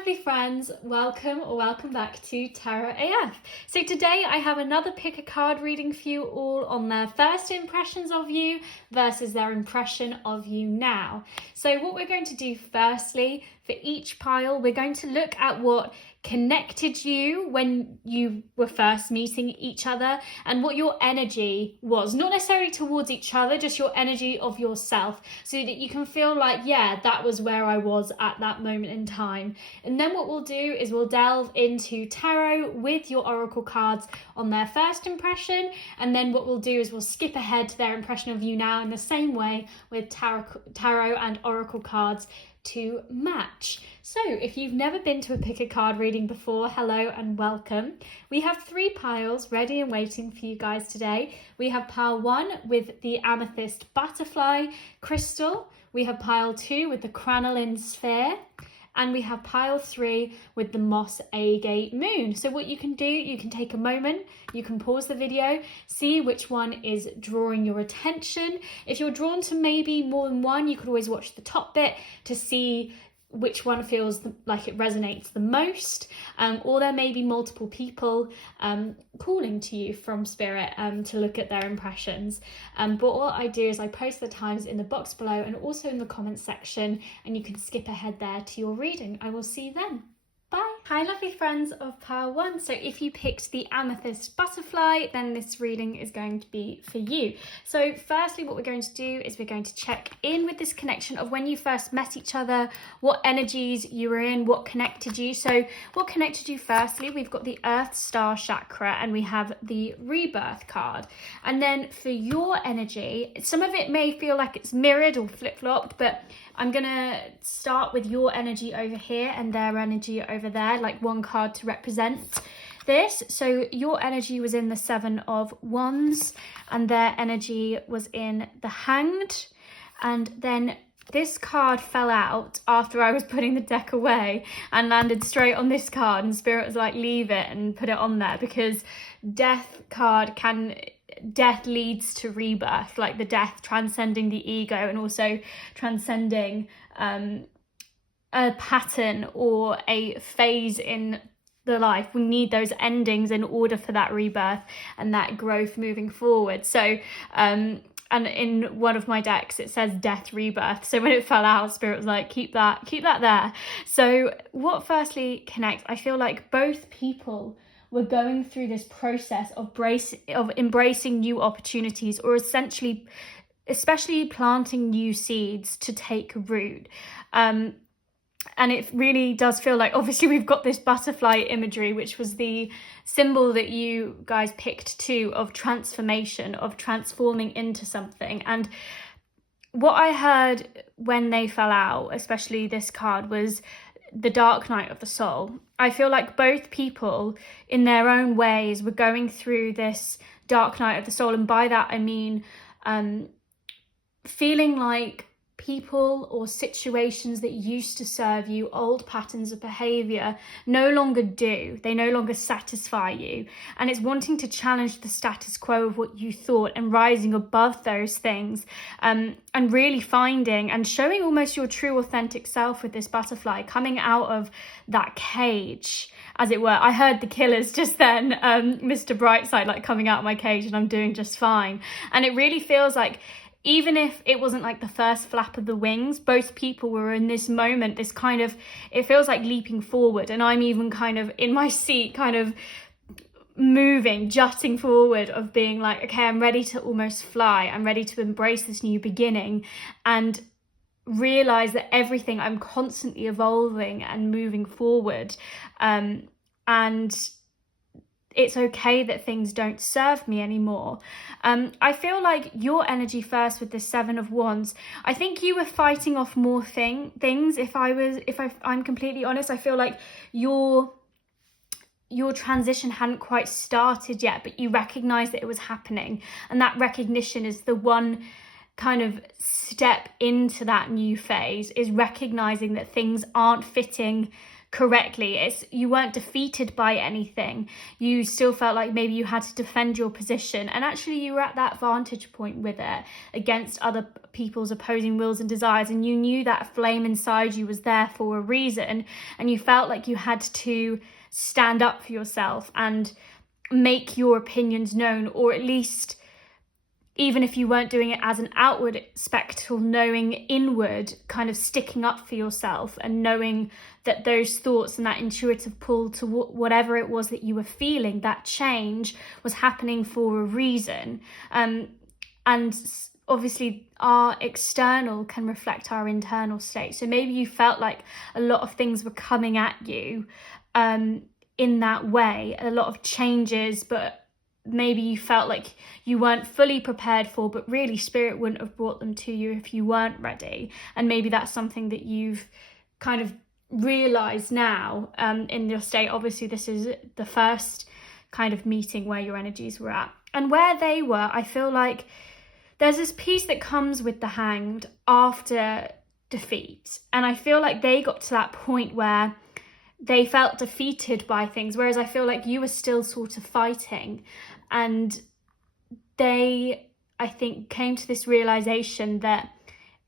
lovely friends, welcome or welcome back to Tarot AF. So today I have another pick a card reading for you all on their first impressions of you versus their impression of you now. So what we're going to do firstly, for each pile, we're going to look at what connected you when you were first meeting each other and what your energy was, not necessarily towards each other, just your energy of yourself, so that you can feel like, yeah, that was where I was at that moment in time. And then what we'll do is we'll delve into tarot with your oracle cards on their first impression, and then what we'll do is we'll skip ahead to their impression of you now in the same way with tarot and oracle cards to match. So if you've never been to a pick a card reading before, hello and welcome. We have 3 piles ready and waiting for you guys today. We have pile 1 with the amethyst butterfly crystal, we have pile 2 with the crinoline sphere, and we have pile 3 with the moss agate moon. So what you can do, you can take a moment, you can pause the video, see which one is drawing your attention. If you're drawn to maybe more than one, you could always watch the top bit to see which one feels like it resonates the most, or there may be multiple people calling to you from spirit to look at their impressions. But what I do is I post the times in the box below and also in the comments section, and you can skip ahead there to your reading. I will see you then. Bye. Hi lovely friends of pile 1. So if you picked the amethyst butterfly, then this reading is going to be for you. So firstly, what we're going to do is we're going to check in with this connection of when you first met each other, what energies you were in, what connected you. So what connected you firstly, we've got the earth star chakra and we have the rebirth card. And then for your energy, some of it may feel like it's mirrored or flip-flopped, but I'm gonna start with your energy over here and their energy over there, like one card to represent this. So your energy was in the 7 of Wands and their energy was in the Hanged. And then this card fell out after I was putting the deck away and landed straight on this card, and Spirit was like, leave it and put it on there, because death leads to rebirth, like the death transcending the ego and also transcending a pattern or a phase in the life. We need those endings in order for that rebirth and that growth moving forward. So and in one of my decks it says death rebirth, so when it fell out, Spirit was like, keep that there. So what firstly connects, I feel like both people were going through this process of embracing new opportunities, or especially planting new seeds to take root. And it really does feel like, obviously we've got this butterfly imagery, which was the symbol that you guys picked too, of transformation, of transforming into something. And what I heard when they fell out, especially this card, was the dark night of the soul. I feel like both people in their own ways were going through this dark night of the soul, and by that I mean feeling like people or situations that used to serve you, old patterns of behavior, no longer do. They no longer satisfy you, and it's wanting to challenge the status quo of what you thought and rising above those things, and really finding and showing almost your true authentic self with this butterfly, coming out of that cage, as it were. I heard the Killers just then, Mr. Brightside, like, coming out of my cage and I'm doing just fine. And it really feels like, even if it wasn't like the first flap of the wings, both people were in this moment, this kind of, it feels like leaping forward. And I'm even kind of in my seat, kind of moving, jutting forward, of being like, okay, I'm ready to almost fly. I'm ready to embrace this new beginning and realize that everything, I'm constantly evolving and moving forward. And it's okay that things don't serve me anymore. I feel like your energy first with the 7 of Wands, I think you were fighting off more things. If I'm completely honest, I feel like your transition hadn't quite started yet, but you recognized that it was happening. And that recognition is the one kind of step into that new phase, is recognizing that things aren't fitting correctly. You weren't defeated by anything. You still felt like maybe you had to defend your position, and actually you were at that vantage point with it against other people's opposing wills and desires, and you knew that flame inside you was there for a reason, and you felt like you had to stand up for yourself and make your opinions known, or at least, even if you weren't doing it as an outward spectacle, knowing inward, kind of sticking up for yourself and knowing that those thoughts and that intuitive pull to whatever it was that you were feeling, that change was happening for a reason. And obviously our external can reflect our internal state. So maybe you felt like a lot of things were coming at you in that way, a lot of changes, but maybe you felt like you weren't fully prepared for, but really spirit wouldn't have brought them to you if you weren't ready. And maybe that's something that you've kind of realized now in your state. Obviously this is the first kind of meeting where your energies were at, and where they were. I feel like there's this piece that comes with the Hanged after defeat, and I feel like they got to that point where they felt defeated by things, whereas I feel like you were still sort of fighting. And they, I think, came to this realization that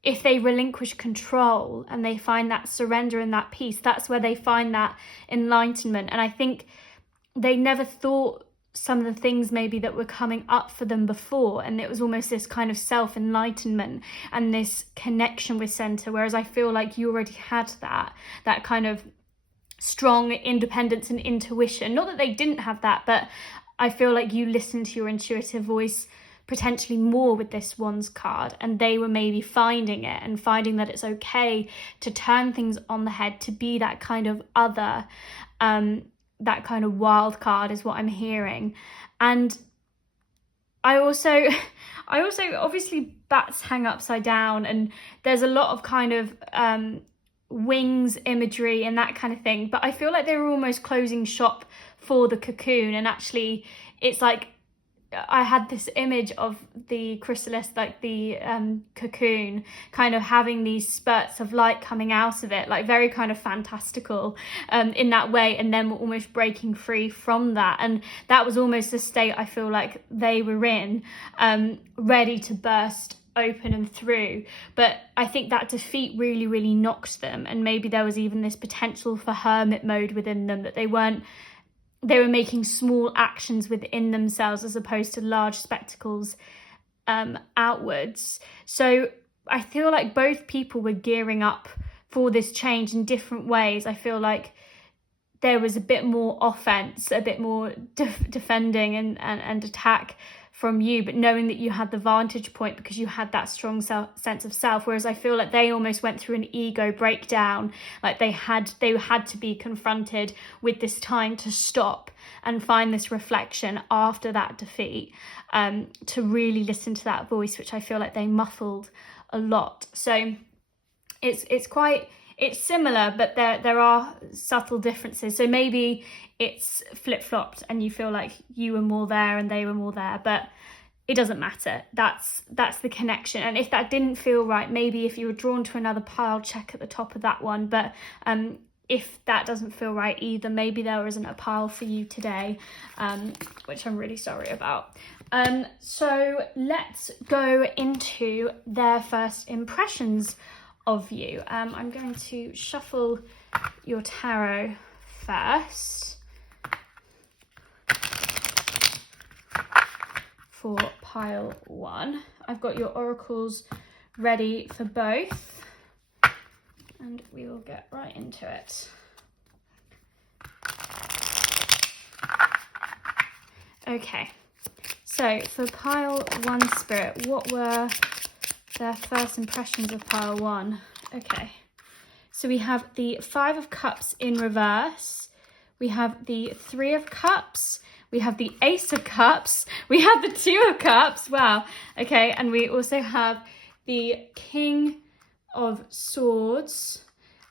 if they relinquish control and they find that surrender and that peace, that's where they find that enlightenment. And I think they never thought some of the things maybe that were coming up for them before, and it was almost this kind of self-enlightenment and this connection with center, whereas I feel like you already had that kind of strong independence and intuition. Not that they didn't have that, but I feel like you listened to your intuitive voice potentially more with this Wands card, and they were maybe finding it and finding that it's okay to turn things on the head, to be that kind of other, that kind of wild card is what I'm hearing. And I also obviously bats hang upside down, and there's a lot of kind of wings imagery and that kind of thing, but I feel like they were almost closing shop for the cocoon. And actually it's like I had this image of the chrysalis, like the cocoon, kind of having these spurts of light coming out of it, like very kind of fantastical in that way, and then almost breaking free from that. And that was almost the state I feel like they were in, ready to burst open and through. But I think that defeat really knocked them, and maybe there was even this potential for hermit mode within them, that they were making small actions within themselves as opposed to large spectacles outwards. So I feel like both people were gearing up for this change in different ways. I feel like there was a bit more offense, a bit more defending and attack from you, but knowing that you had the vantage point because you had that strong sense of self, whereas I feel like they almost went through an ego breakdown. Like they had to be confronted with this time to stop and find this reflection after that defeat, to really listen to that voice, which I feel like they muffled a lot. So it's similar, but there are subtle differences. So maybe it's flip-flopped and you feel like you were more there and they were more there, but it doesn't matter. That's the connection. And if that didn't feel right, maybe if you were drawn to another pile, check at the top of that one. But if that doesn't feel right either, maybe there isn't a pile for you today, which I'm really sorry about. So let's go into their first impressions of you. I'm going to shuffle your tarot first for pile 1. I've got your oracles ready for both, and we will get right into it. Okay, so for pile 1 spirit, what were their first impressions of pile 1? Okay, so we have the 5 of Cups in reverse, we have the 3 of Cups, we have the Ace of Cups, we have the 2 of Cups, wow, okay, and we also have the King of Swords,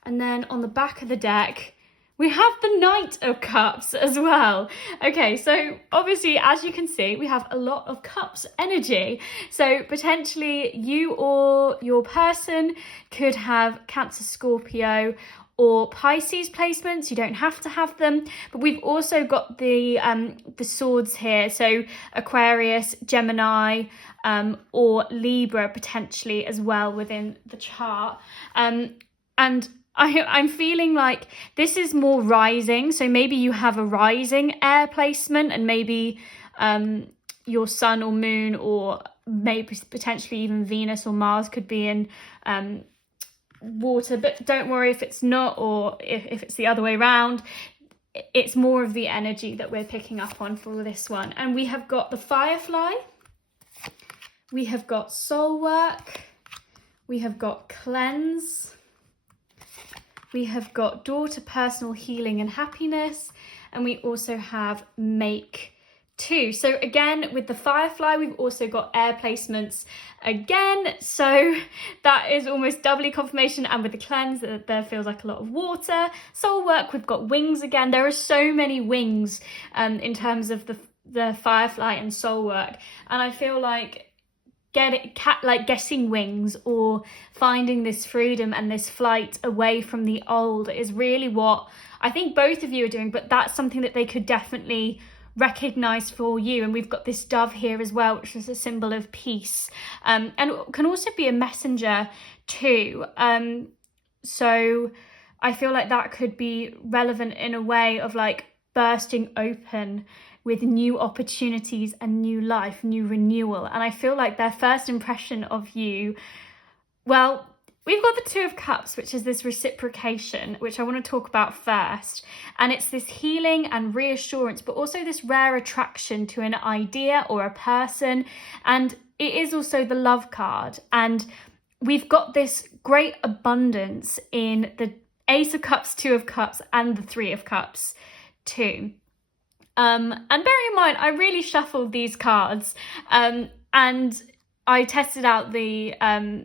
and then on the back of the deck, we have the Knight of Cups as well. Okay, so obviously, as you can see, we have a lot of Cups energy. So potentially you or your person could have Cancer, Scorpio, or Pisces placements. You don't have to have them, but we've also got the swords here, so Aquarius, Gemini, or Libra potentially as well within the chart. And I'm feeling like this is more rising, so maybe you have a rising air placement, and maybe your sun or moon, or maybe potentially even Venus or Mars could be in water, but don't worry if it's not, or if it's the other way around. It's more of the energy that we're picking up on for this one. And we have got the Firefly, we have got Soul Work, we have got Cleanse, we have got Door to Personal Healing and Happiness, and we also have Make 2. So again, with the Firefly, we've also got air placements again, so that is almost doubly confirmation. And with the Cleanse, there feels like a lot of water. Soul Work, we've got wings again. There are so many wings in terms of the Firefly and Soul Work, and I feel like getting wings or finding this freedom and this flight away from the old is really what I think both of you are doing, but that's something that they could definitely recognize for you. And we've got this dove here as well, which is a symbol of peace, and can also be a messenger too. So I feel like that could be relevant in a way of like bursting open with new opportunities and new life, new renewal. And I feel like their first impression of you, well, we've got the Two of Cups, which is this reciprocation, which I want to talk about first. And it's this healing and reassurance, but also this rare attraction to an idea or a person. And it is also the Love card. And we've got this great abundance in the Ace of Cups, Two of Cups, and the Three of Cups too. And bearing in mind, I really shuffled these cards, and I tested out the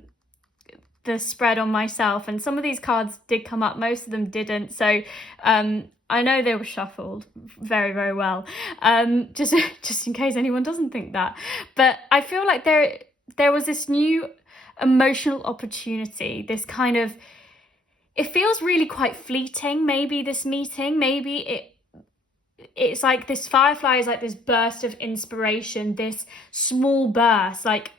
spread on myself, and some of these cards did come up, most of them didn't. So I know they were shuffled very, very well, just in case anyone doesn't think that. But I feel like there was this new emotional opportunity, this kind of, it feels really quite fleeting, maybe this meeting, maybe it's like this Firefly is like this burst of inspiration, this small burst, like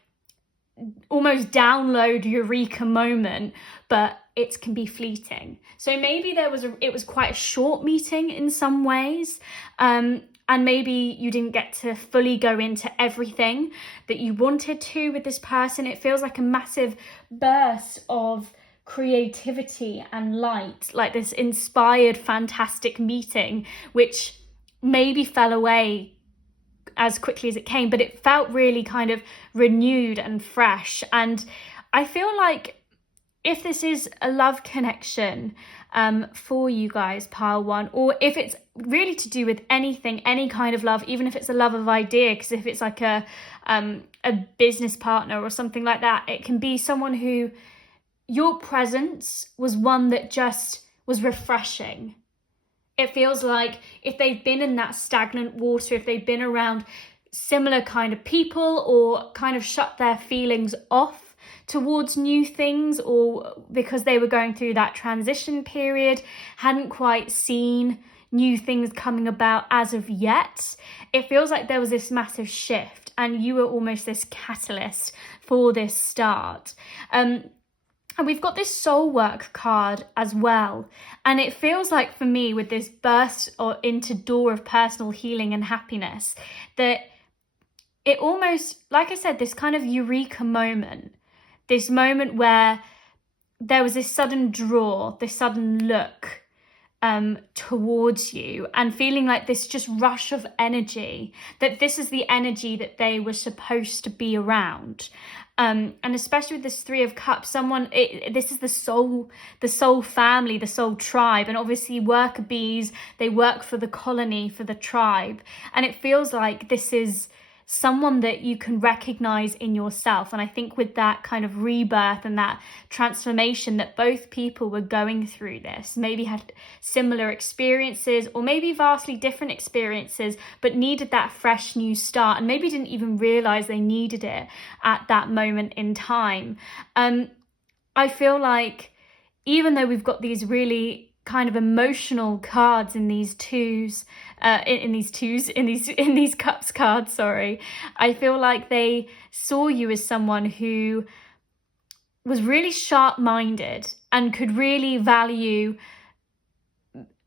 almost download eureka moment, but it can be fleeting. So maybe it was quite a short meeting in some ways, and maybe you didn't get to fully go into everything that you wanted to with this person. It feels like a massive burst of creativity and light, like this inspired, fantastic meeting, which maybe fell away as quickly as it came, but it felt really kind of renewed and fresh. And I feel like if this is a love connection for you guys, pile one, or if it's really to do with anything, any kind of love, even if it's a love of idea, because if it's like a business partner or something like that, it can be someone who your presence was one that just was refreshing. It feels like if they've been in that stagnant water, if they've been around similar kind of people, or kind of shut their feelings off towards new things, or because they were going through that transition period, hadn't quite seen new things coming about as of yet, it feels like there was this massive shift, and you were almost this catalyst for this start. And we've got this Soul Work card as well. And it feels like for me, with this burst into door of personal healing and happiness, that it almost, like I said, this kind of eureka moment, this moment where there was this sudden draw, this sudden look towards you, and feeling like this just rush of energy, that this is the energy that they were supposed to be around. And especially with this Three of Cups, this is the soul family, the soul tribe. And obviously worker bees, they work for the colony, for the tribe. And it feels like this is someone that you can recognize in yourself. And I think with that kind of rebirth and that transformation, that both people were going through this, maybe had similar experiences or maybe vastly different experiences, but needed that fresh new start, and maybe didn't even realize they needed it at that moment in time. I feel like even though we've got these really kind of emotional cards in these in these cups cards, sorry, I feel like they saw you as someone who was really sharp-minded and could really value.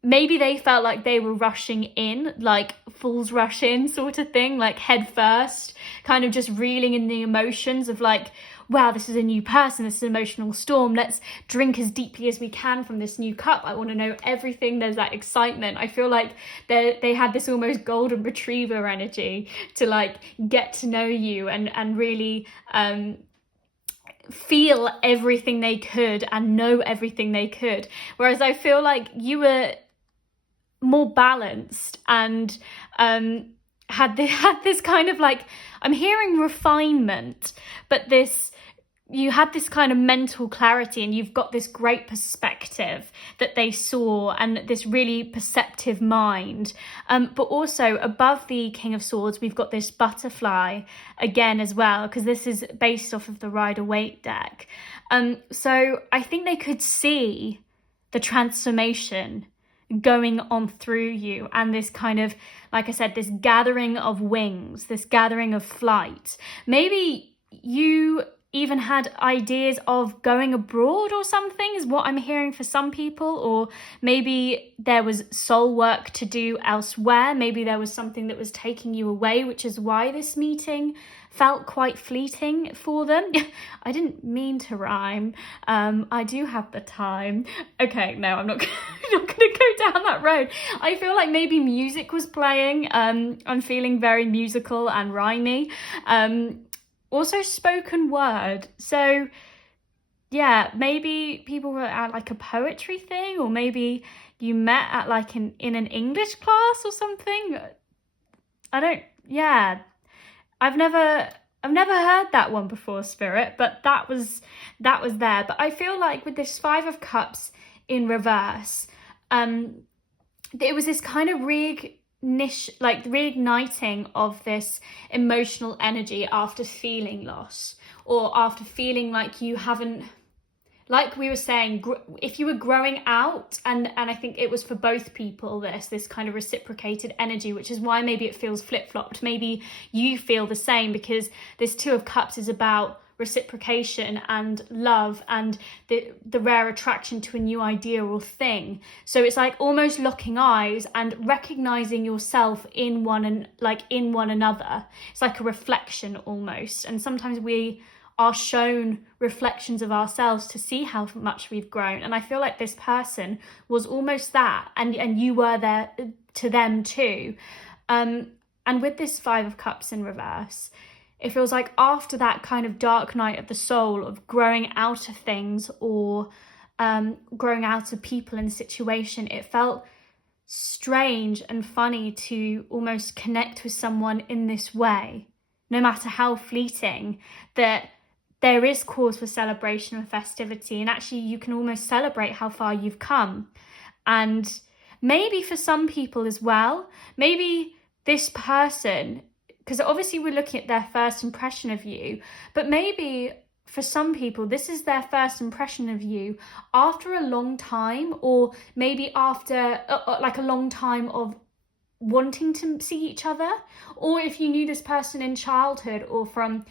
Maybe they felt like they were rushing in, like fools rush in sort of thing, like head first, kind of just reeling in the emotions of like, wow, this is a new person, this is an emotional storm, let's drink as deeply as we can from this new cup. I want to know everything. There's that excitement. I feel like they had this almost golden retriever energy to like get to know you and really feel everything they could and know everything they could. Whereas I feel like you were more balanced and had this kind of like, I'm hearing refinement, but you had this kind of mental clarity, and you've got this great perspective that they saw, and this really perceptive mind. But also above the King of Swords, we've got this butterfly again as well, because this is based off of the Rider-Waite deck. So I think they could see the transformation going on through you, and this kind of, like I said, this gathering of wings, this gathering of flight. Maybe you even had ideas of going abroad or something, is what I'm hearing for some people. Or maybe there was soul work to do elsewhere. Maybe there was something that was taking you away, which is why this meeting felt quite fleeting for them. I didn't mean to rhyme. I do have the time. Okay, no, I'm not going to go down that road. I feel like maybe music was playing. I'm feeling very musical and rhymey. Also spoken word. So yeah, maybe people were at like a poetry thing, or maybe you met at like in an English class or something. I've never heard that one before, Spirit, but that was there. But I feel like with this Five of Cups in reverse, it was this kind of reigniting of this emotional energy after feeling loss, or after feeling like you haven't, like we were saying, if you were growing out, and I think it was for both people, this kind of reciprocated energy, which is why maybe it feels flip-flopped. Maybe you feel the same, because this Two of Cups is about reciprocation and love and the rare attraction to a new idea or thing. So it's like almost locking eyes and recognizing yourself in one another. It's like a reflection almost. And sometimes we are shown reflections of ourselves to see how much we've grown. And I feel like this person was almost that, and you were there to them too. And with this Five of Cups in reverse, it feels like after that kind of dark night of the soul of growing out of things, or growing out of people and situation, it felt strange and funny to almost connect with someone in this way, no matter how fleeting, that there is cause for celebration and festivity. And actually you can almost celebrate how far you've come. And maybe for some people as well, maybe this person, because obviously we're looking at their first impression of you, but maybe for some people this is their first impression of you after a long time, or maybe after like a long time of wanting to see each other. Or if you knew this person in childhood, or from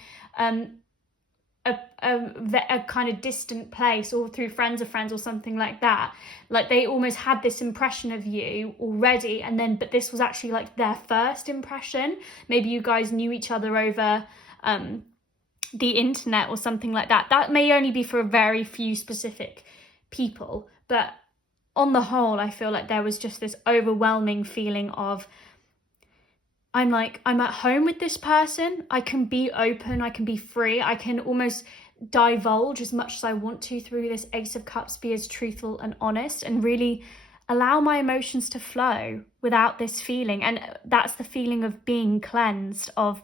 a kind of distant place, or through friends of friends or something like that, like they almost had this impression of you already, but this was actually like their first impression. Maybe you guys knew each other over the internet or something like that. That may only be for a very few specific people, but on the whole I feel like there was just this overwhelming feeling of, I'm at home with this person. I can be open, I can be free, I can almost divulge as much as I want to through this Ace of Cups, be as truthful and honest, and really allow my emotions to flow without this feeling. And that's the feeling of being cleansed, of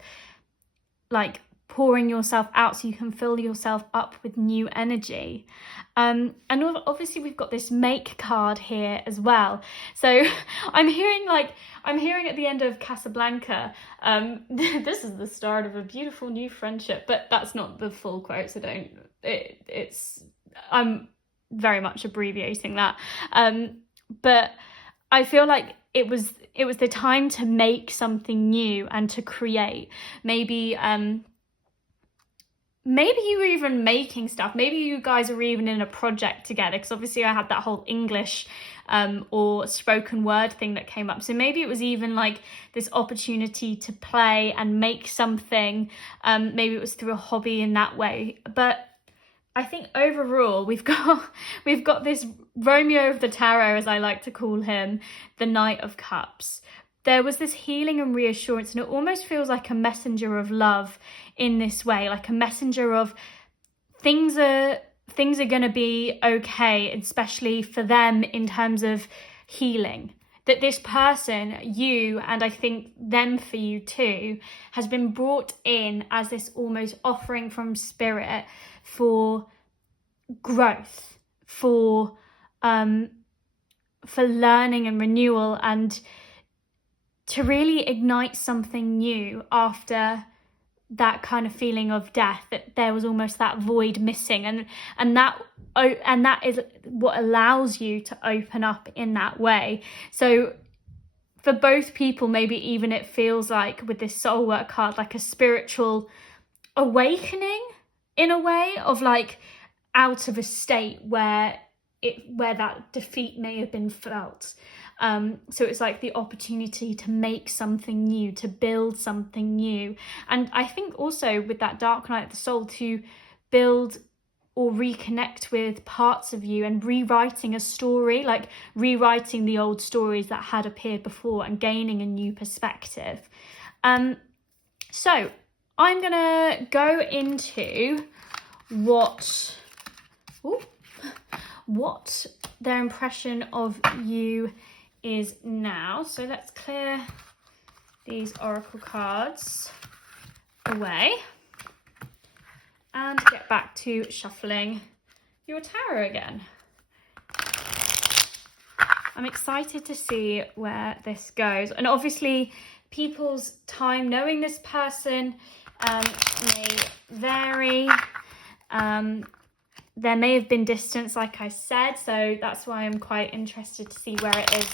like pouring yourself out so you can fill yourself up with new energy. And obviously we've got this Make card here as well. So I'm hearing at the end of Casablanca, this is the start of a beautiful new friendship, but that's not the full quote, so very much abbreviating that. But I feel like it was the time to make something new and to create. Maybe you were even making stuff. Maybe you guys are even in a project together, because obviously I had that whole English or spoken word thing that came up. So maybe it was even like this opportunity to play and make something. Maybe it was through a hobby in that way. But I think overall we've got this Romeo of the Tarot, as I like to call him, the Knight of Cups. There was this healing and reassurance, and it almost feels like a messenger of love in this way, like a messenger of things are going to be okay, especially for them in terms of healing. That this person, you, and I think them for you too, has been brought in as this almost offering from spirit for growth, for learning and renewal, and to really ignite something new after that kind of feeling of death, that there was almost that void missing, and that is what allows you to open up in that way. So for both people, maybe even it feels like with this soul work card, like a spiritual awakening in a way, of like out of a state where that defeat may have been felt. So it's like the opportunity to make something new, to build something new. And I think also with that dark night of the soul, to build or reconnect with parts of you and rewriting a story, like rewriting the old stories that had appeared before and gaining a new perspective. So I'm gonna go into what their impression of you is now. So let's clear these oracle cards away and get back to shuffling your tarot again. I'm excited to see where this goes, and obviously people's time knowing this person may vary. There may have been distance, like I said, so that's why I'm quite interested to see where it is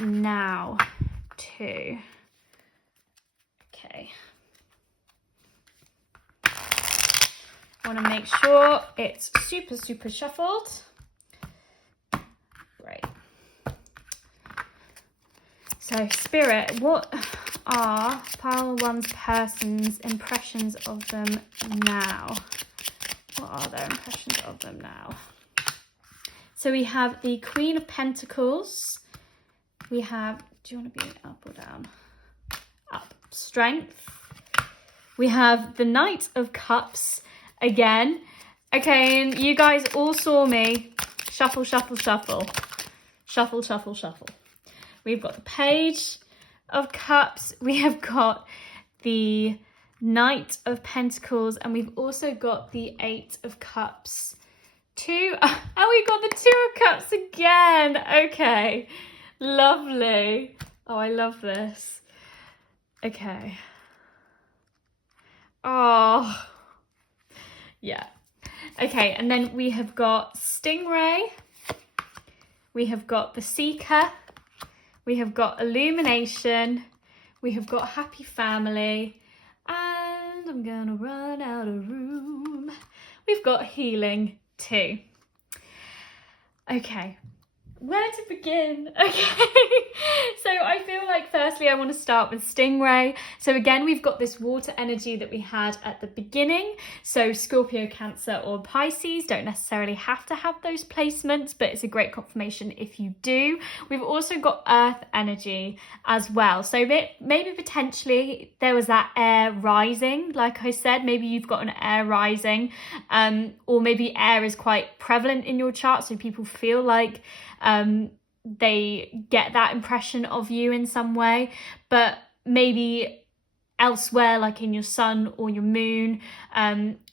now too. Okay. I want to make sure it's super shuffled. Great. So Spirit, what are Pile One's person's impressions of them now? What are their impressions of them now? So we have the Queen of Pentacles. We have, do you want to be up or down? Up. Strength. We have the Knight of Cups again. Okay, and you guys all saw me shuffle, shuffle, shuffle. Shuffle, shuffle, shuffle. We've got the Page of Cups. We have got the Knight of Pentacles, and we've also got the Eight of Cups too. And we got the Two of Cups again. Okay, lovely. Oh, I love this. Okay. Oh, yeah. Okay, and then we have got Stingray. We have got the Seeker. We have got Illumination. We have got Happy Family. And I'm gonna run out of room. We've got Healing too. Okay, where to begin? Okay, so I feel like firstly I want to start with Stingray. So again, we've got this water energy that we had at the beginning. So Scorpio, Cancer or Pisces don't necessarily have to have those placements, but it's a great confirmation if you do. We've also got Earth energy as well. So maybe potentially there was that air rising, like I said, maybe you've got an air rising, or maybe air is quite prevalent in your chart, so people feel like they get that impression of you in some way. But maybe elsewhere, like in your sun or your moon,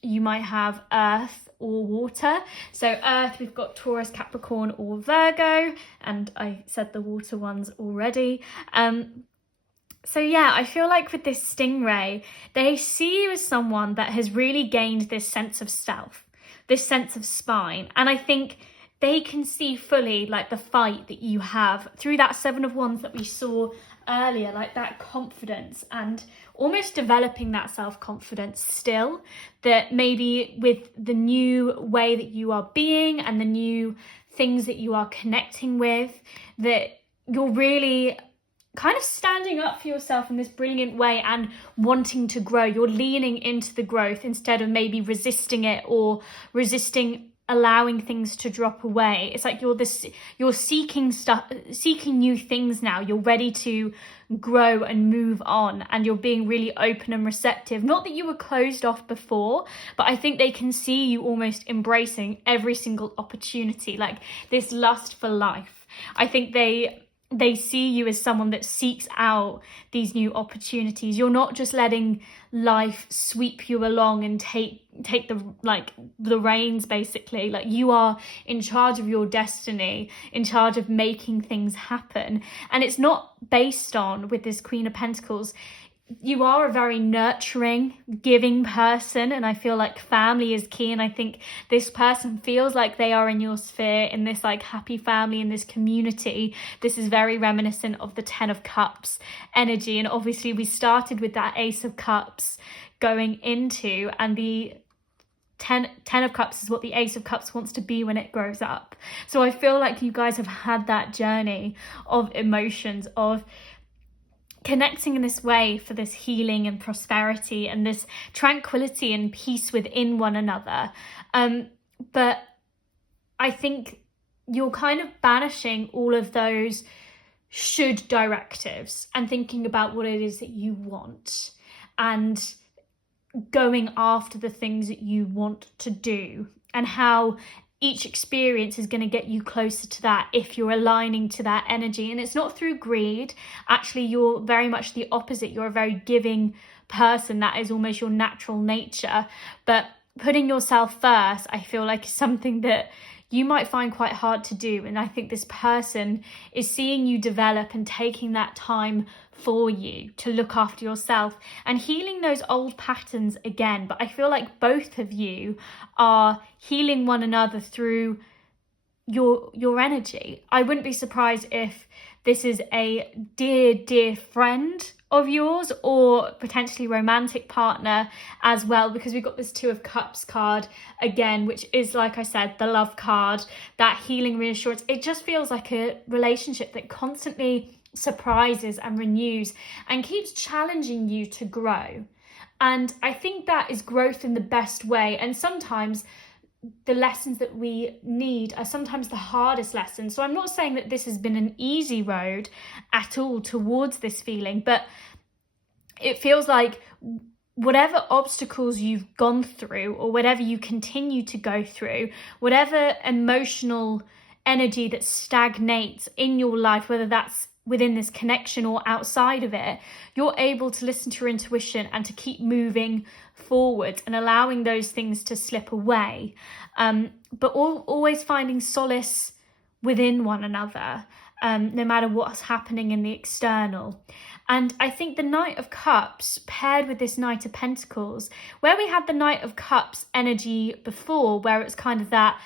you might have earth or water. So earth, we've got Taurus, Capricorn or Virgo, and I said the water ones already. So yeah, I feel like with this Stingray, they see you as someone that has really gained this sense of self. this sense of spine. And I think they can see fully like the fight that you have through that Seven of Wands that we saw earlier, like that confidence and almost developing that self-confidence still, that maybe with the new way that you are being and the new things that you are connecting with, that you're really kind of standing up for yourself in this brilliant way and wanting to grow. You're leaning into the growth instead of maybe resisting it or resisting allowing things to drop away. It's like you're seeking new things now. You're ready to grow and move on, and you're being really open and receptive. Not that you were closed off before, but I think they can see you almost embracing every single opportunity, like this lust for life. I think they see you as someone that seeks out these new opportunities. You're not just letting life sweep you along and take the reins, basically. Like, you are in charge of your destiny, in charge of making things happen. And it's not based on, with this Queen of Pentacles, you are a very nurturing, giving person, and I feel like family is key. And I think this person feels like they are in your sphere, in this like happy family, in this community. This is very reminiscent of the Ten of Cups energy, and obviously we started with that Ace of Cups going into, and the Ten of Cups is what the Ace of Cups wants to be when it grows up. So I feel like you guys have had that journey of emotions, of connecting in this way for this healing and prosperity and this tranquility and peace within one another. But I think you're kind of banishing all of those should directives and thinking about what it is that you want and going after the things that you want to do, and how each experience is going to get you closer to that if you're aligning to that energy. And it's not through greed. Actually, you're very much the opposite. You're a very giving person. That is almost your natural nature. But putting yourself first, I feel like, is something that you might find quite hard to do. And I think this person is seeing you develop and taking that time for you to look after yourself and healing those old patterns again. But I feel like both of you are healing one another through your energy. I wouldn't be surprised if this is a dear friend of yours, or potentially romantic partner as well, because we've got this Two of Cups card again, which is, like I said, the love card, that healing reassurance. It just feels like a relationship that constantly surprises and renews and keeps challenging you to grow. And I think that is growth in the best way. And sometimes the lessons that we need are sometimes the hardest lessons. So I'm not saying that this has been an easy road at all towards this feeling, but it feels like whatever obstacles you've gone through, or whatever you continue to go through, whatever emotional energy that stagnates in your life, whether that's within this connection or outside of it, you're able to listen to your intuition and to keep moving forward and allowing those things to slip away, but always finding solace within one another, no matter what's happening in the external. And I think the Knight of Cups paired with this Knight of Pentacles, where we had the Knight of Cups energy before, where it's kind of that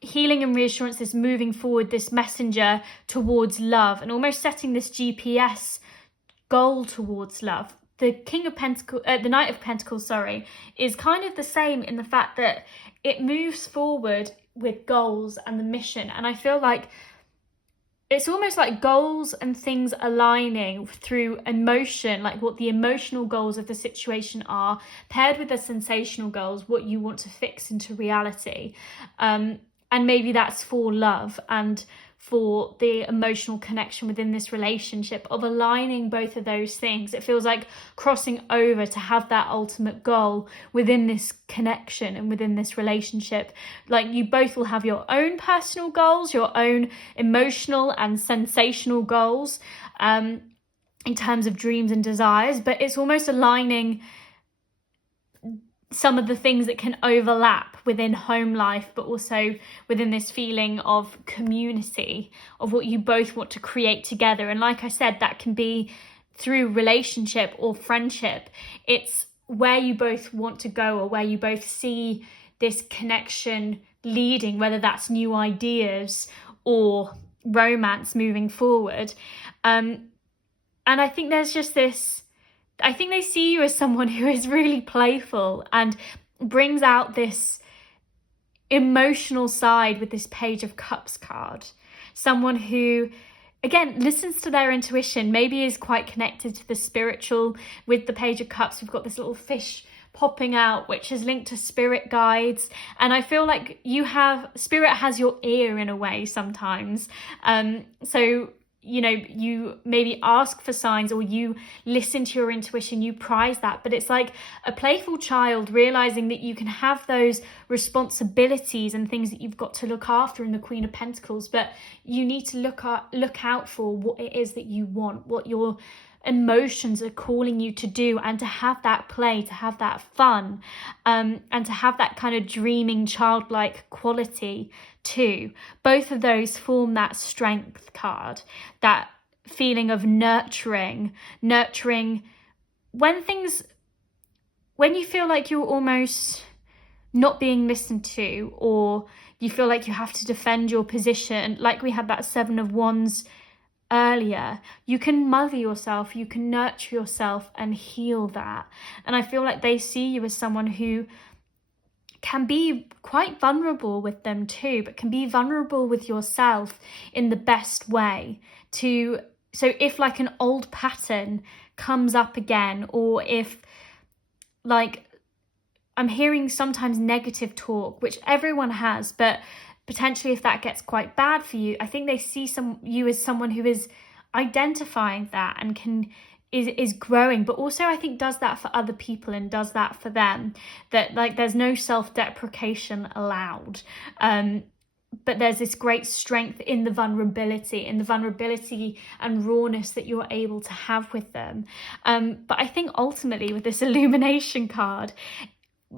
healing and reassurance, this moving forward, this messenger towards love, and almost setting this GPS goal towards love. The the Knight of Pentacles, is kind of the same in the fact that it moves forward with goals and the mission. And I feel like it's almost like goals and things aligning through emotion, like what the emotional goals of the situation are, paired with the sensational goals, what you want to fix into reality. And maybe that's for love and for the emotional connection within this relationship, of aligning both of those things. It feels like crossing over to have that ultimate goal within this connection and within this relationship. Like, you both will have your own personal goals, your own emotional and sensational goals, in terms of dreams and desires, but it's almost aligning some of the things that can overlap within home life, but also within this feeling of community, of what you both want to create together. And like I said, that can be through relationship or friendship. It's where you both want to go, or where you both see this connection leading, whether that's new ideas or romance moving forward. And I think there's just this, I think they see you as someone who is really playful and brings out this emotional side with this Page of Cups card. Someone who, again, listens to their intuition, maybe is quite connected to the spiritual. With the Page of Cups, we've got this little fish popping out, which is linked to spirit guides. And I feel like spirit has your ear in a way sometimes. So, you know, you maybe ask for signs, or you listen to your intuition, you prize that. But it's like a playful child realizing that you can have those responsibilities and things that you've got to look after in the Queen of Pentacles, but you need to look out for what it is that you want, what your emotions are calling you to do, and to have that play, to have that fun, and to have that kind of dreaming childlike quality too. Both of those form that strength card, that feeling of nurturing when you feel like you're almost not being listened to, or you feel like you have to defend your position, like we had that Seven of Wands earlier. You can mother yourself, you can nurture yourself and heal that. And I feel like they see you as someone who can be quite vulnerable with them too, but can be vulnerable with yourself in the best way. So if like an old pattern comes up again, or if like I'm hearing sometimes negative talk, which everyone has, but potentially if that gets quite bad for you, I think they see you as someone who is identifying that and is growing, but also I think does that for other people and does that for them, that like there's no self-deprecation allowed, but there's this great strength in the vulnerability and rawness that you're able to have with them. But I think ultimately with this illumination card,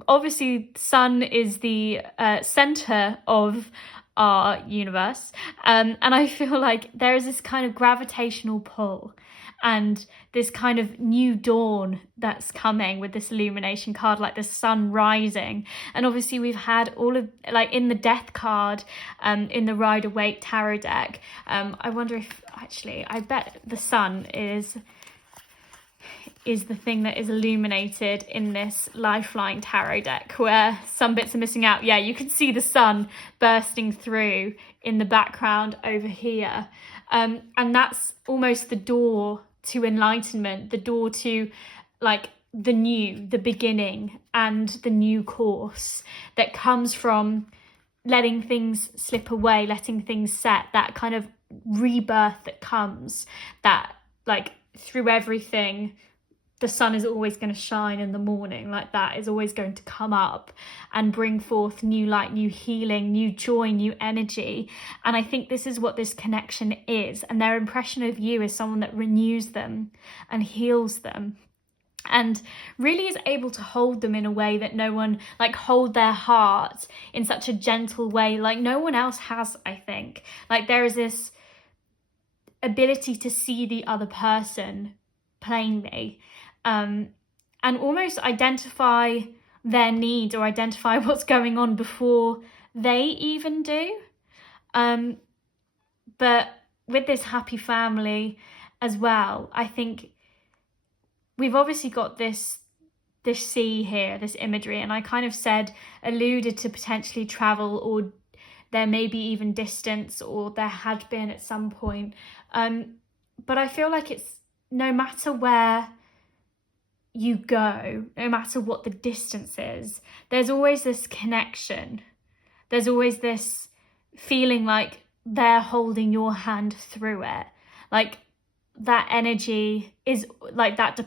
obviously sun is the center of our universe, and I feel like there is this kind of gravitational pull and this kind of new dawn that's coming with this illumination card, like the sun rising. And obviously we've had all of, like in the death card, in the Rider-Waite tarot deck, I wonder if actually, I bet the sun is the thing that is illuminated in this Lifeline tarot deck, where some bits are missing out. Yeah, you can see the sun bursting through in the background over here, and that's almost the door to enlightenment, the door to like the beginning and the new course that comes from letting things slip away, letting things set, that kind of rebirth that comes, that like through everything the sun is always going to shine in the morning, like that is always going to come up and bring forth new light, new healing, new joy, new energy. And I think this is what this connection is. And their impression of you is someone that renews them and heals them, and really is able to hold them in a way that no one, like hold their heart in such a gentle way like no one else has, I think. Like there is this ability to see the other person plainly, and almost identify their needs or identify what's going on before they even do. But with this happy family as well, I think we've obviously got this sea here, this imagery, and I kind of alluded to potentially travel, or there may be even distance, or there had been at some point. But I feel like it's no matter where you go, no matter what the distance is, there's always this connection. There's always this feeling like they're holding your hand through it. Like that energy is like that.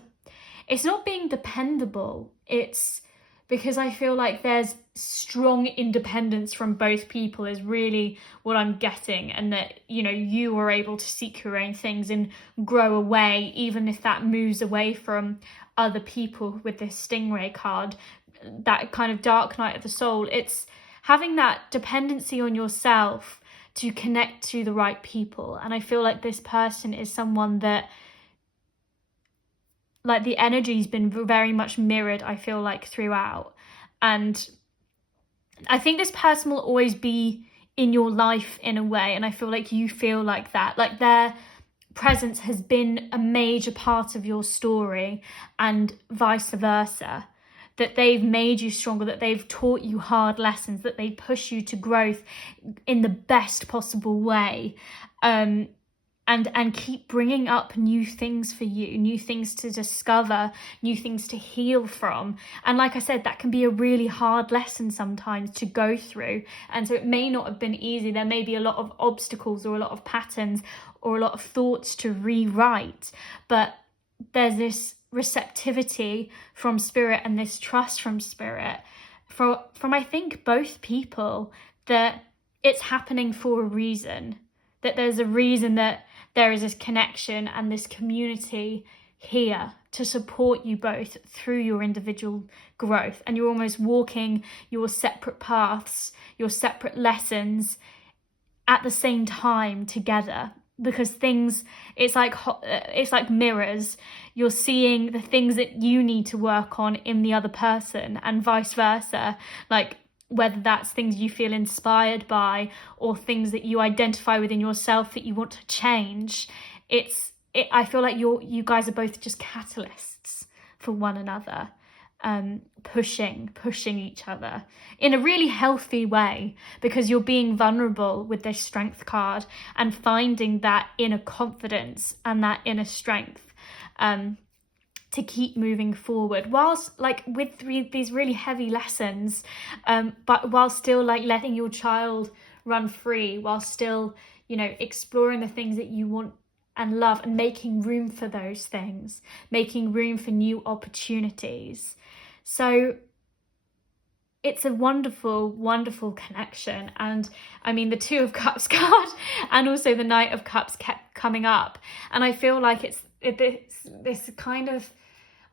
It's not being dependable. It's because I feel like there's strong independence from both people is really what I'm getting. And that, you know, you are able to seek your own things and grow away, even if that moves away from other people with this Stingray card, that kind of dark night of the soul. It's having that dependency on yourself to connect to the right people. And I feel like this person is someone that, like, the energy's been very much mirrored, I feel like, throughout. And I think this person will always be in your life in a way, and I feel like you feel like that, like their presence has been a major part of your story, and vice versa, that they've made you stronger, that they've taught you hard lessons, that they push you to growth in the best possible way, and keep bringing up new things for you, new things to discover, new things to heal from. And like I said, that can be a really hard lesson sometimes to go through. And so it may not have been easy. There may be a lot of obstacles or a lot of patterns or a lot of thoughts to rewrite, but there's this receptivity from spirit and this trust from spirit from I think both people, that it's happening for a reason, that there's a reason that there is this connection and this community here to support you both through your individual growth. And you're almost walking your separate paths, your separate lessons at the same time together, because things, it's like mirrors. You're seeing the things that you need to work on in the other person, and vice versa. Like, whether that's things you feel inspired by or things that you identify within yourself that you want to change. I feel like you guys are both just catalysts for one another, pushing each other in a really healthy way, because you're being vulnerable with this strength card and finding that inner confidence and that inner strength, to keep moving forward, whilst like with these really heavy lessons, but while still like letting your child run free, while still, you know, exploring the things that you want and love, and making room for those things, making room for new opportunities. So it's a wonderful, wonderful connection. And I mean, the Two of Cups card and also the Knight of Cups kept coming up, and I feel like it's this kind of,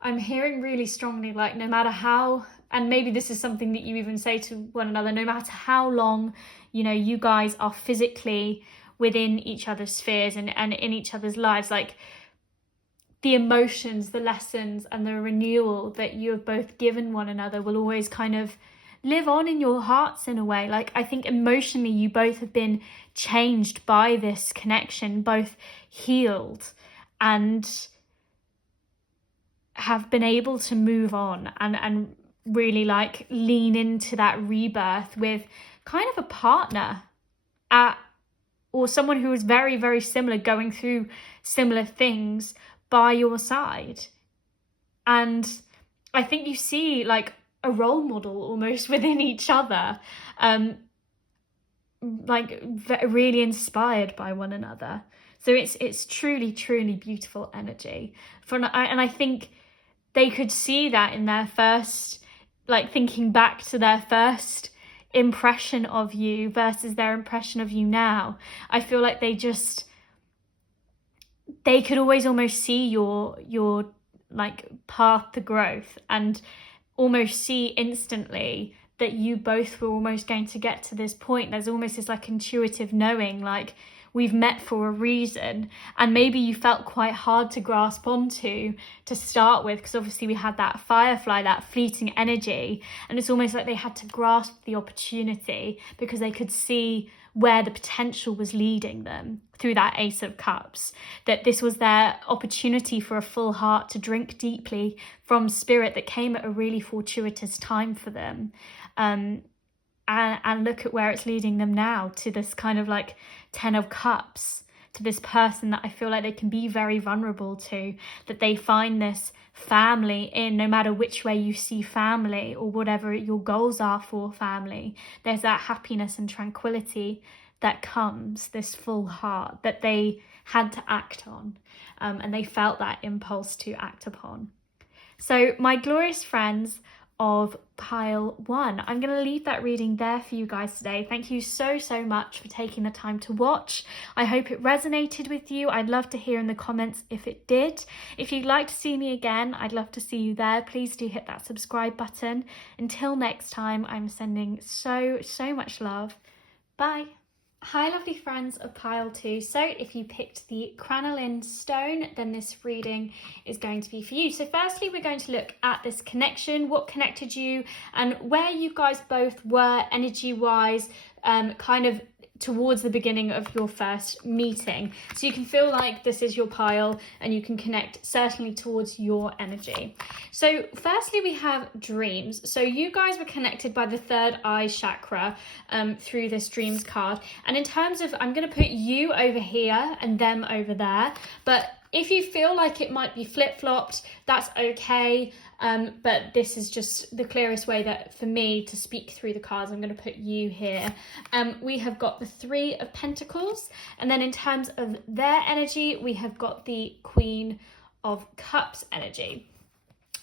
I'm hearing really strongly, like, no matter how, and maybe this is something that you even say to one another, no matter how long, you know, you guys are physically within each other's spheres and in each other's lives, like the emotions, the lessons and the renewal that you have both given one another will always kind of live on in your hearts in a way. Like, I think emotionally you both have been changed by this connection, both healed and have been able to move on and really like lean into that rebirth with kind of a partner or someone who is very, very similar, going through similar things by your side. And I think you see like a role model almost within each other, like really inspired by one another. So it's truly, truly beautiful energy. And I think they could see that in their first, like thinking back to their first impression of you versus their impression of you now. I feel like they could always almost see your like path to growth, and almost see instantly that you both were almost going to get to this point. There's almost this like intuitive knowing, like we've met for a reason. And maybe you felt quite hard to grasp onto to start with, because obviously we had that firefly, that fleeting energy, and it's almost like they had to grasp the opportunity because they could see where the potential was leading them through that Ace of Cups, that this was their opportunity for a full heart to drink deeply from spirit that came at a really fortuitous time for them. And look at where it's leading them now, to this kind of like 10 of Cups, to this person that I feel like they can be very vulnerable to, that they find this family in, no matter which way you see family or whatever your goals are for family, there's that happiness and tranquility that comes, this full heart that they had to act on, and they felt that impulse to act upon. So my glorious friends of pile 1, I'm going to leave that reading there for you guys today. Thank you so much for taking the time to watch. I hope it resonated with you. I'd love to hear in the comments if it did. If you'd like to see me again, I'd love to see you there. Please do hit that subscribe button. Until next time, I'm sending so much love. Bye. Hi lovely friends of pile 2. So if you picked the crinoline stone, then this reading is going to be for you. So firstly, we're going to look at this connection, what connected you and where you guys both were energy wise, kind of towards the beginning of your first meeting. So you can feel like this is your pile and you can connect certainly towards your energy. So firstly, we have dreams. So you guys were connected by the third eye chakra through this dreams card. And in terms of, I'm going to put you over here and them over there. But if you feel like it might be flip-flopped, that's okay. But this is just the clearest way that for me to speak through the cards. I'm going to put you here. We have got the 3 of Pentacles. And then in terms of their energy, we have got the Queen of Cups energy.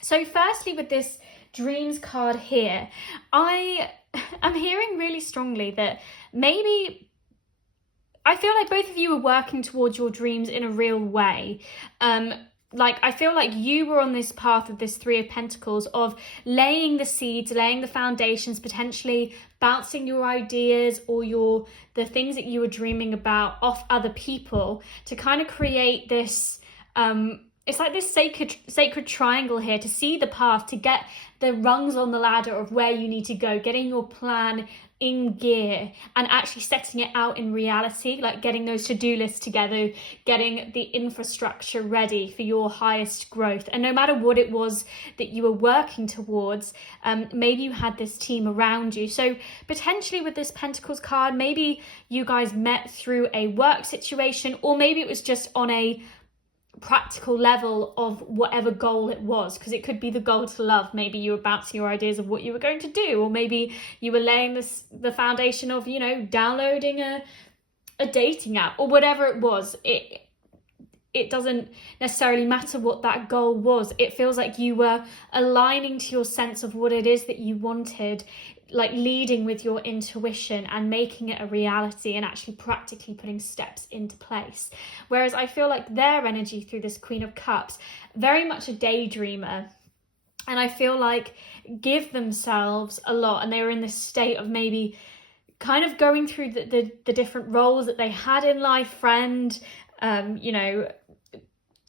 So firstly, with this dreams card here, I am hearing really strongly that maybe I feel like both of you are working towards your dreams in a real way. Like I feel like you were on this path of this 3 of Pentacles of laying the seeds, laying the foundations, potentially bouncing your ideas or the things that you were dreaming about off other people to kind of create this it's like this sacred triangle here to see the path, to get the rungs on the ladder of where you need to go, getting your plan in gear and actually setting it out in reality, like getting those to-do lists together, getting the infrastructure ready for your highest growth. And no matter what it was that you were working towards, maybe you had this team around you. So potentially with this Pentacles card, maybe you guys met through a work situation, or maybe it was just on a practical level of whatever goal it was, because it could be the goal to love. Maybe you were bouncing your ideas of what you were going to do, or maybe you were laying the foundation of, you know, downloading a dating app or whatever it was. It doesn't necessarily matter what that goal was. It feels like you were aligning to your sense of what it is that you wanted, like leading with your intuition and making it a reality and actually practically putting steps into place. Whereas I feel like their energy through this Queen of Cups, very much a daydreamer. And I feel like give themselves a lot, and they were in this state of maybe kind of going through the different roles that they had in life, friend, you know,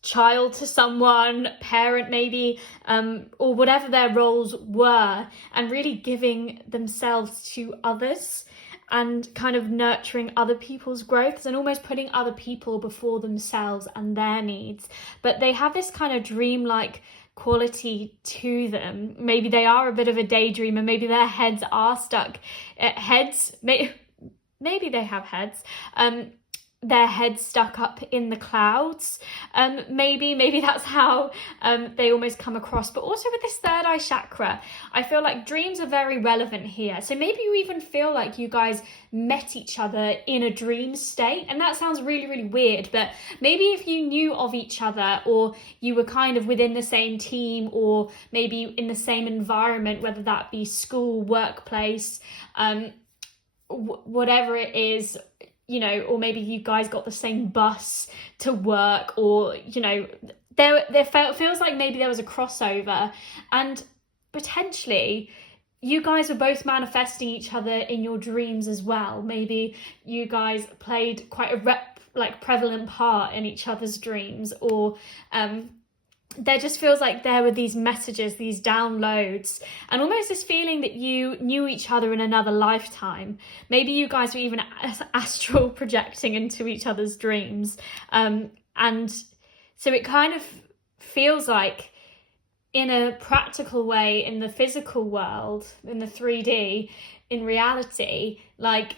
child to someone, parent maybe, or whatever their roles were, and really giving themselves to others and kind of nurturing other people's growths and almost putting other people before themselves and their needs. But they have this kind of dreamlike quality to them. Maybe they are a bit of a daydreamer. Maybe their heads are stuck. Maybe they have heads. Their heads stuck up in the clouds. Maybe that's how they almost come across. But also with this third eye chakra, I feel like dreams are very relevant here. So maybe you even feel like you guys met each other in a dream state. And that sounds really, really weird. But maybe if you knew of each other, or you were kind of within the same team, or maybe in the same environment, whether that be school, workplace, whatever it is, you know, or maybe you guys got the same bus to work, or, you know, feels like maybe there was a crossover, and potentially you guys were both manifesting each other in your dreams as well. Maybe you guys played quite a prevalent part in each other's dreams, or there just feels like there were these messages, these downloads, and almost this feeling that you knew each other in another lifetime. Maybe you guys were even astral projecting into each other's dreams. And so it kind of feels like, in a practical way, in the physical world, in the 3D, in reality, like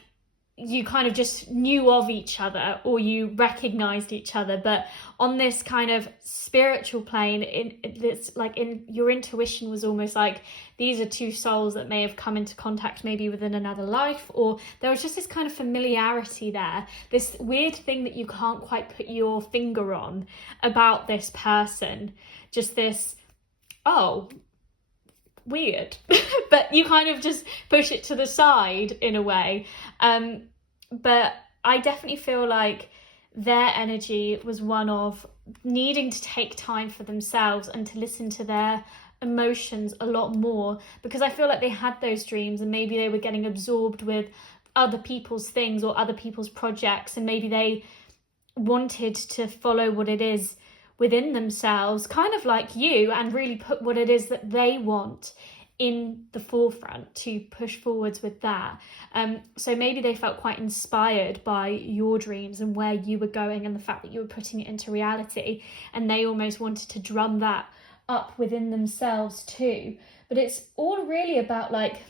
you kind of just knew of each other, or you recognized each other. But on this kind of spiritual plane, it's like in your intuition was almost like these are two souls that may have come into contact maybe within another life, or there was just this kind of familiarity there, this weird thing that you can't quite put your finger on about this person, just this, oh, weird. But you kind of just push it to the side in a way. But I definitely feel like their energy was one of needing to take time for themselves and to listen to their emotions a lot more, because I feel like they had those dreams and maybe they were getting absorbed with other people's things or other people's projects, and maybe they wanted to follow what it is within themselves, kind of like you, and really put what it is that they want in the forefront to push forwards with that. So maybe they felt quite inspired by your dreams and where you were going and the fact that you were putting it into reality, and they almost wanted to drum that up within themselves too. But it's all really about like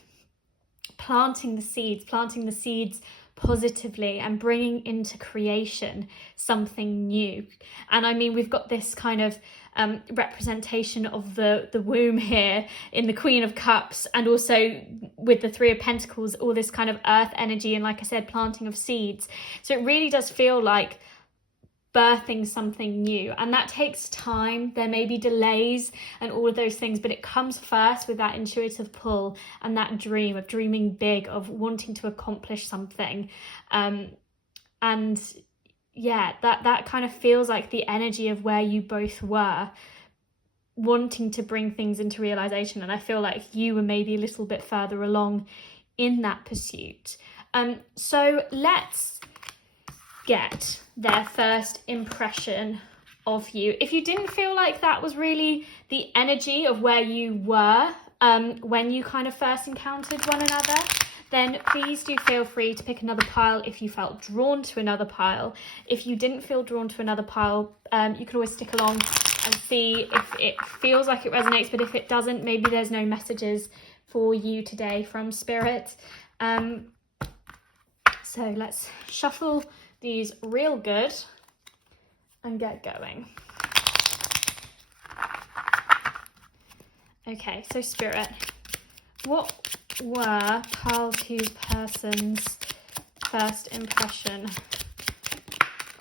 planting the seeds positively and bringing into creation something new. And I mean, we've got this kind of representation of the womb here in the Queen of Cups, and also with the Three of Pentacles, all this kind of earth energy, and like I said, planting of seeds. So it really does feel like birthing something new, and that takes time. There may be delays and all of those things, but it comes first with that intuitive pull and that dream of dreaming big, of wanting to accomplish something. And yeah, that kind of feels like the energy of where you both were, wanting to bring things into realization. And I feel like you were maybe a little bit further along in that pursuit. So let's get their first impression of you. If you didn't feel like that was really the energy of where you were when you kind of first encountered one another, then please do feel free to pick another pile if you felt drawn to another pile. If you didn't feel drawn to another pile, you can always stick along and see if it feels like it resonates, but if it doesn't, maybe there's no messages for you today from Spirit. So let's shuffle these real good and get going. Okay, so Spirit, what were pile 2's person's first impression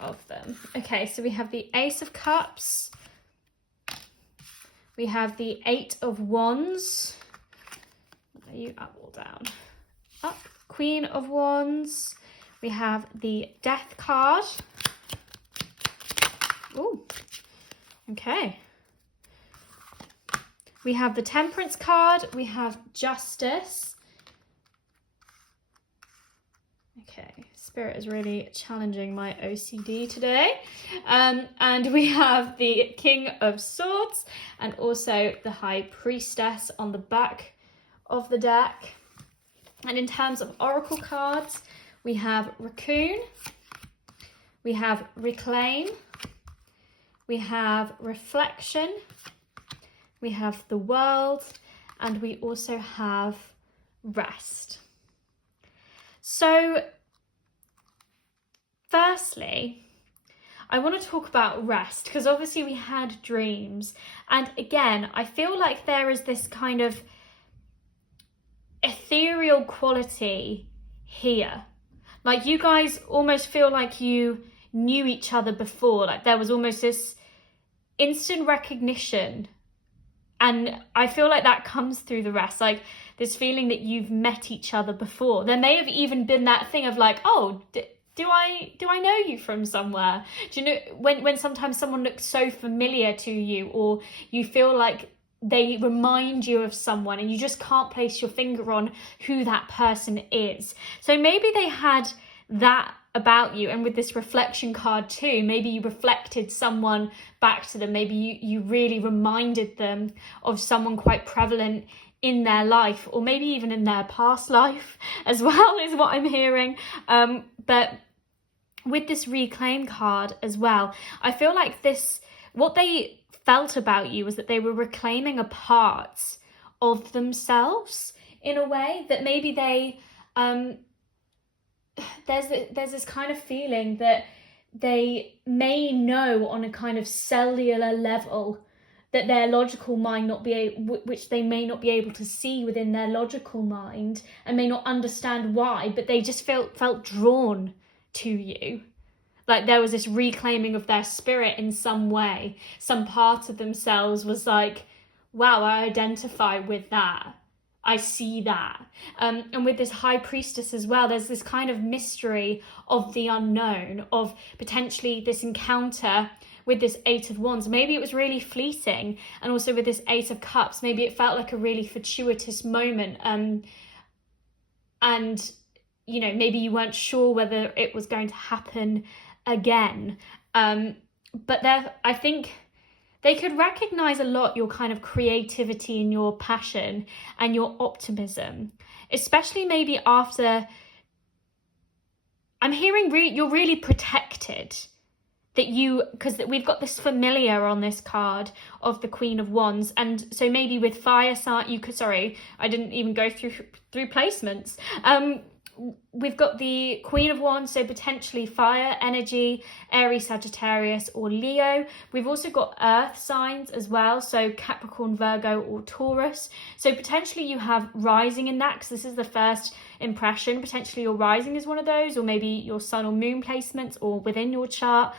of them? Okay, so we have the Ace of Cups, we have the 8 of Wands. Are you up or down? Up. Queen of Wands. We have the Death card. Ooh, okay. We have the Temperance card. We have Justice. Okay, Spirit is really challenging my OCD today. And we have the King of Swords and also the High Priestess on the back of the deck. And in terms of Oracle cards, we have Raccoon, we have Reclaim, we have Reflection, we have the World, and we also have Rest. So, firstly, I want to talk about rest, because obviously we had dreams. And again, I feel like there is this kind of ethereal quality here. Like, you guys almost feel like you knew each other before. Like, there was almost this instant recognition. And I feel like that comes through the rest. Like, this feeling that you've met each other before. There may have even been that thing of like, oh, do I know you from somewhere? Do you know, when sometimes someone looks so familiar to you, or you feel like they remind you of someone and you just can't place your finger on who that person is. So maybe they had that about you. And with this reflection card too, maybe you reflected someone back to them. Maybe you really reminded them of someone quite prevalent in their life, or maybe even in their past life as well, is what I'm hearing. But with this Reclaim card as well, I feel like what they felt about you was that they were reclaiming a part of themselves in a way that maybe they there's this kind of feeling that they may know on a kind of cellular level that their logical mind which they may not be able to see within their logical mind and may not understand why, but they just felt drawn to you. Like, there was this reclaiming of their spirit in some way. Some part of themselves was like, wow, I identify with that. I see that. And with this High Priestess as well, there's this kind of mystery of the unknown, of potentially this encounter with this 8 of Wands. Maybe it was really fleeting. And also with this 8 of Cups, maybe it felt like a really fortuitous moment. And you know, maybe you weren't sure whether it was going to happen again. But I think they could recognize a lot your kind of creativity and your passion and your optimism, especially maybe after. I'm hearing you're really protected, because we've got this familiar on this card of the Queen of Wands, and so maybe with fire sign, I didn't even go through placements. We've got the Queen of Wands, so potentially fire energy, Aries, Sagittarius, or Leo. We've also got earth signs as well, so Capricorn, Virgo, or Taurus. So potentially you have rising in that, because this is the first impression. Potentially your rising is one of those, or maybe your sun or moon placements, or within your chart.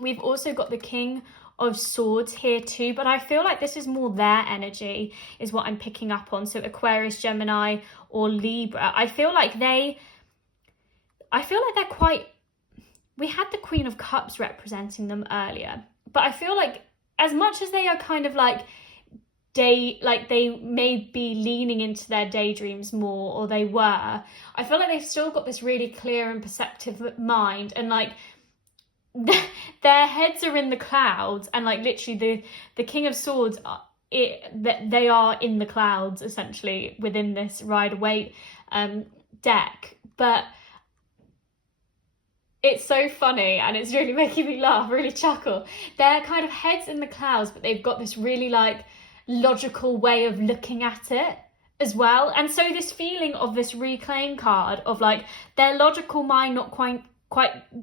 We've also got the King of Swords here too, but I feel like this is more their energy is what I'm picking up on. So Aquarius, Gemini, or Libra. I feel like they're quite, we had the Queen of Cups representing them earlier, but I feel like as much as they are kind of like they may be leaning into their daydreams more, or they were, I feel like they've still got this really clear and perceptive mind, and like their heads are in the clouds, and like literally the King of Swords they are in the clouds essentially within this Rider-Waite deck. But it's so funny, and it's really making me laugh, really chuckle. They're kind of heads in the clouds, but they've got this really like logical way of looking at it as well. And so this feeling of this reclaim card of like their logical mind not quite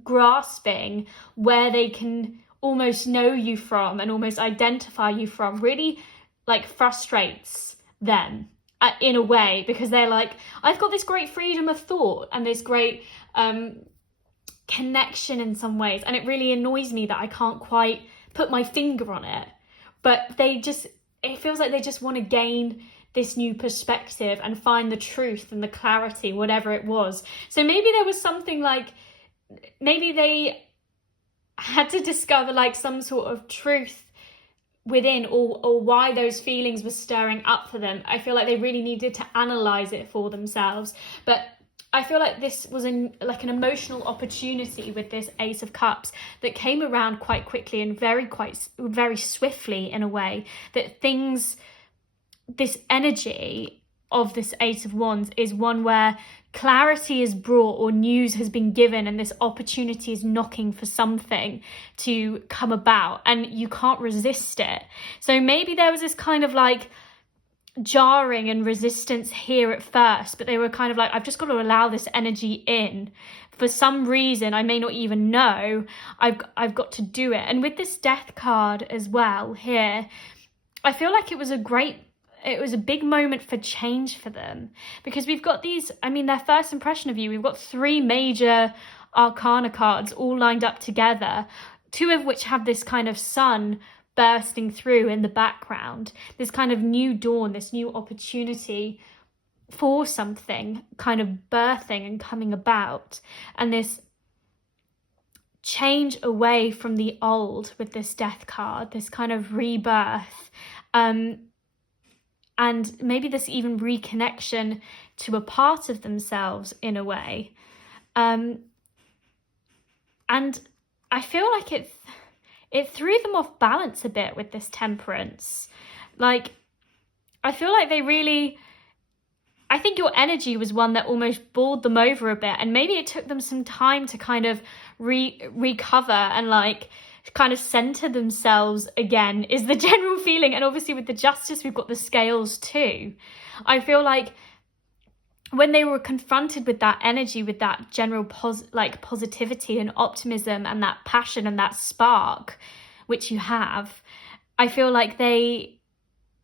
grasping where they can almost know you from and almost identify you from really like frustrates them in a way, because they're like, I've got this great freedom of thought and this great connection in some ways, and it really annoys me that I can't quite put my finger on it. But it feels like they just want to gain this new perspective and find the truth and the clarity, whatever it was. So maybe there was something like, maybe they had to discover like some sort of truth within, or why those feelings were stirring up for them. I feel like they really needed to analyze it for themselves. But I feel like this was an emotional opportunity with this Ace of Cups that came around quite quickly and very swiftly, in a way that this energy of this Ace of Wands is one where clarity is brought, or news has been given, and this opportunity is knocking for something to come about, and you can't resist it. So maybe there was this kind of like jarring and resistance here at first, but they were kind of like, I've just got to allow this energy in for some reason. I may not even know. I've got to do it. And with this Death card as well here, I feel like it was a big moment for change for them, because we've got their first impression of you, we've got 3 major arcana cards all lined up together, 2 of which have this kind of sun bursting through in the background, this kind of new dawn, this new opportunity for something kind of birthing and coming about, and this change away from the old with this Death card, this kind of rebirth, and maybe this even reconnection to a part of themselves in a way. And I feel like it threw them off balance a bit with this Temperance. Like, I feel like I think your energy was one that almost bowled them over a bit, and maybe it took them some time to kind of recover and like kind of center themselves again, is the general feeling. And obviously with the Justice, we've got the Scales too. I feel like when they were confronted with that energy, with that general positivity and optimism and that passion and that spark, which you have, I feel like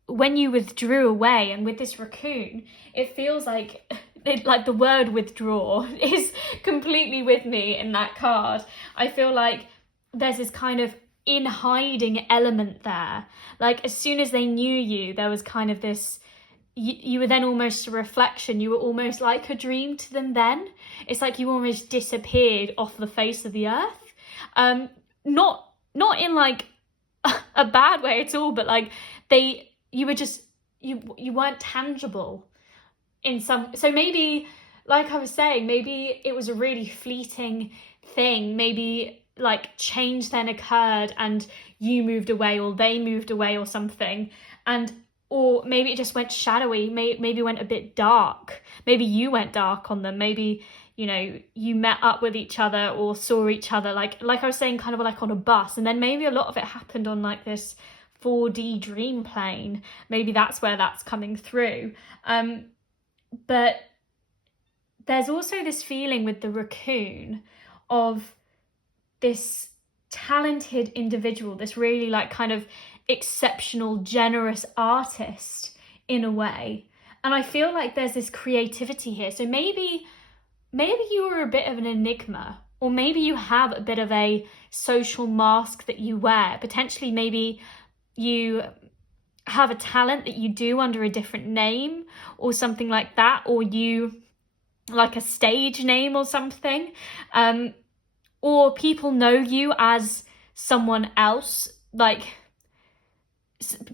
when you withdrew away, and with this raccoon, it feels like the word withdraw is completely with me in that card. I feel like there's this kind of in hiding element there. Like, as soon as they knew you, there was kind of this, you were then almost a reflection. You were almost like a dream to them then. It's like you almost disappeared off the face of the earth. Not in like a bad way at all, but like you were just, you weren't tangible in some, so maybe like I was saying, maybe it was a really fleeting thing. Maybe like change then occurred and you moved away or they moved away or something. Or maybe it just went shadowy, maybe went a bit dark. Maybe you went dark on them. Maybe, you know, you met up with each other or saw each other, like I was saying, kind of like on a bus. And then maybe a lot of it happened on like this 4D dream plane. Maybe that's where that's coming through. But there's also this feeling with the raccoon of this talented individual, this really like kind of exceptional, generous artist in a way. And I feel like there's this creativity here. So maybe you are a bit of an enigma, or maybe you have a bit of a social mask that you wear. Potentially maybe you have a talent that you do under a different name or something like that, or you like a stage name or something. Or people know you as someone else, like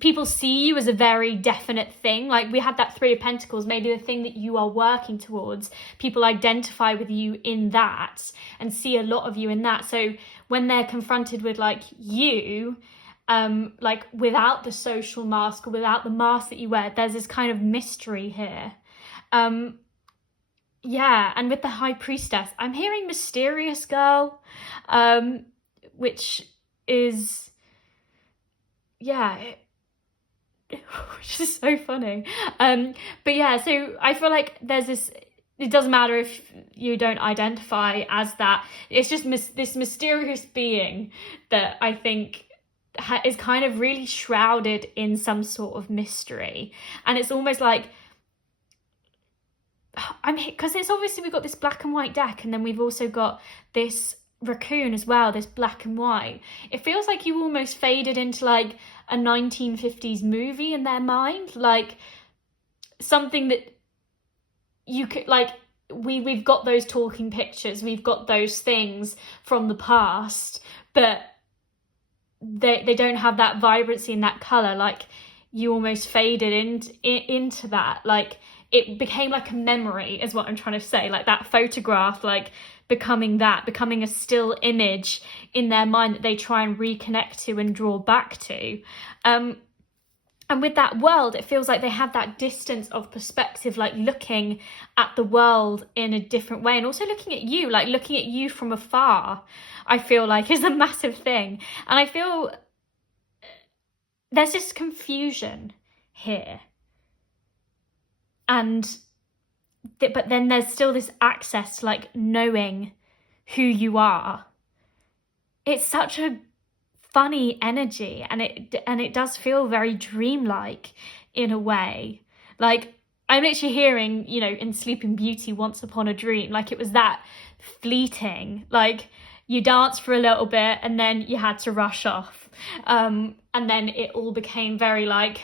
people see you as a very definite thing. Like we had that Three of Pentacles, maybe the thing that you are working towards, people identify with you in that and see a lot of you in that. So when they're confronted with like you, like without the social mask or without the mask that you wear, there's this kind of mystery here. Yeah, and with the High Priestess, I'm hearing mysterious girl, which is, yeah, which is so funny. But yeah, so I feel like there's this, it doesn't matter if you don't identify as that, it's just this mysterious being that I think is kind of really shrouded in some sort of mystery. And it's almost like, because it's obviously we've got this black and white deck, and then we've also got this raccoon as well, this black and white. It feels like you almost faded into like a 1950s movie in their mind, like something that you could like, we've got those talking pictures, we've got those things from the past, but they don't have that vibrancy and that color. Like you almost faded into that, like it became like a memory is what I'm trying to say, like that photograph, like becoming a still image in their mind that they try and reconnect to and draw back to. And with that world, it feels like they have that distance of perspective, like looking at the world in a different way, and also looking at you, like looking at you from afar, I feel like is a massive thing. And I feel there's just confusion here. But then there's still this access to like knowing who you are. It's such a funny energy, and it does feel very dreamlike in a way. Like I'm literally hearing, you know, in Sleeping Beauty, Once Upon a Dream, like it was that fleeting, like you danced for a little bit and then you had to rush off, and then it all became very like,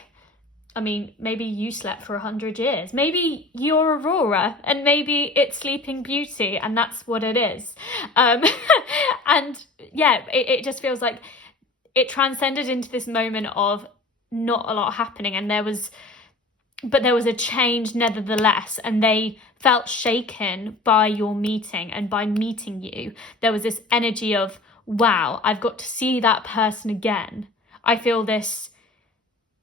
I mean, maybe you slept for 100 years. Maybe you're Aurora and maybe it's Sleeping Beauty and that's what it is. And yeah, it just feels like it transcended into this moment of not a lot happening, and there was a change nevertheless, and they felt shaken by your meeting, and by meeting you, there was this energy of, wow, I've got to see that person again. I feel this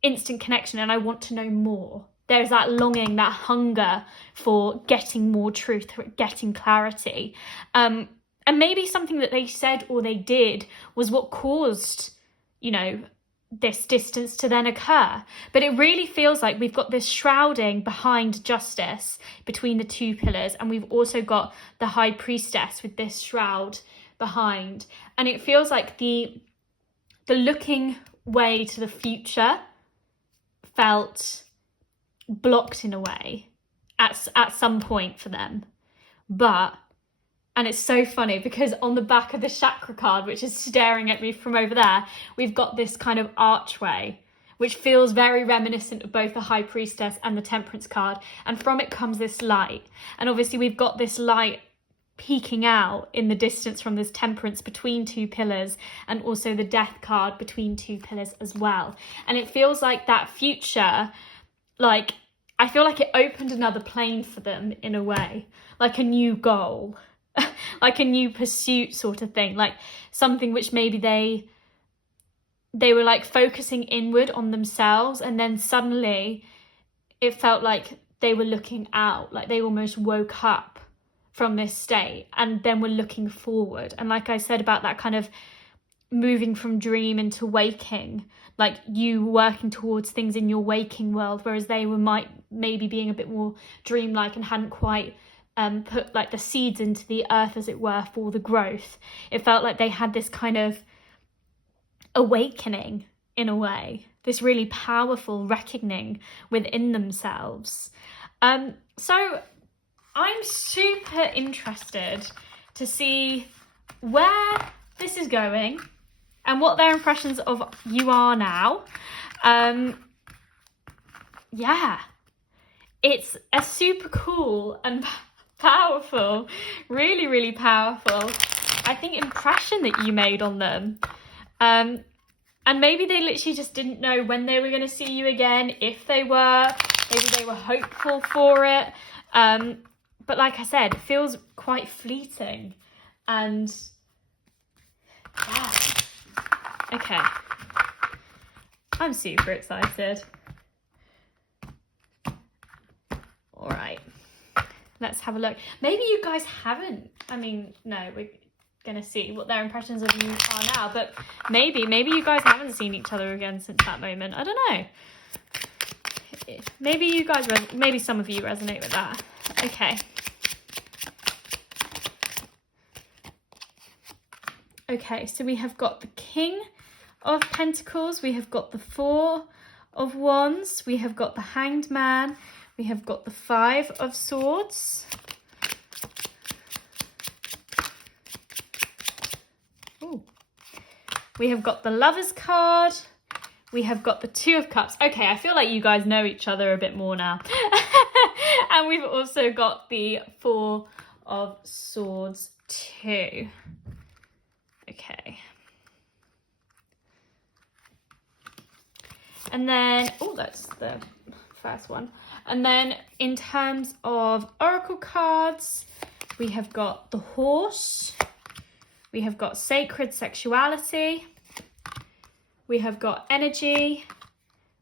instant connection and I want to know more. There's that longing, that hunger for getting more truth, for getting clarity. And maybe something that they said or they did was what caused, you know, this distance to then occur. But it really feels like we've got this shrouding behind justice between the two pillars, and we've also got the High Priestess with this shroud behind. And it feels like the looking way to the future felt blocked in a way at some point for them. And it's so funny because on the back of the chakra card, which is staring at me from over there, we've got this kind of archway, which feels very reminiscent of both the High Priestess and the Temperance card. And from it comes this light. And obviously we've got this light peeking out in the distance from this Temperance between two pillars, and also the Death card between two pillars as well. And it feels like that future, like I feel like it opened another plane for them in a way, like a new goal, like a new pursuit sort of thing, like something which maybe they were like focusing inward on themselves, and then suddenly it felt like they were looking out, like they almost woke up from this state and then were looking forward. And like I said about that kind of moving from dream into waking, like you working towards things in your waking world, whereas they were maybe being a bit more dreamlike and hadn't quite put like the seeds into the earth, as it were, for the growth. It felt like they had this kind of awakening in a way, this really powerful reckoning within themselves. So I'm super interested to see where this is going and what their impressions of you are now. Yeah, it's a super cool and powerful, really, really powerful, I think, impression that you made on them. And maybe they literally just didn't know when they were going to see you again, if they were. Maybe they were hopeful for it. But like I said, it feels quite fleeting. And yeah. Okay. I'm super excited. All right. Let's have a look. Maybe you guys haven't. I mean, no, we're going to see what their impressions of you are now. But maybe you guys haven't seen each other again since that moment. I don't know. Maybe you guys, maybe some of you resonate with that. Okay. Okay, so we have got the King of Pentacles. We have got the Four of Wands. We have got the Hanged Man. We have got the Five of Swords. Ooh. We have got the Lovers card. We have got the Two of Cups. Okay, I feel like you guys know each other a bit more now. And we've also got the Four of Swords too. Okay. And then, oh, that's the first one. And then in terms of oracle cards, we have got the Horse. We have got Sacred Sexuality. We have got Energy.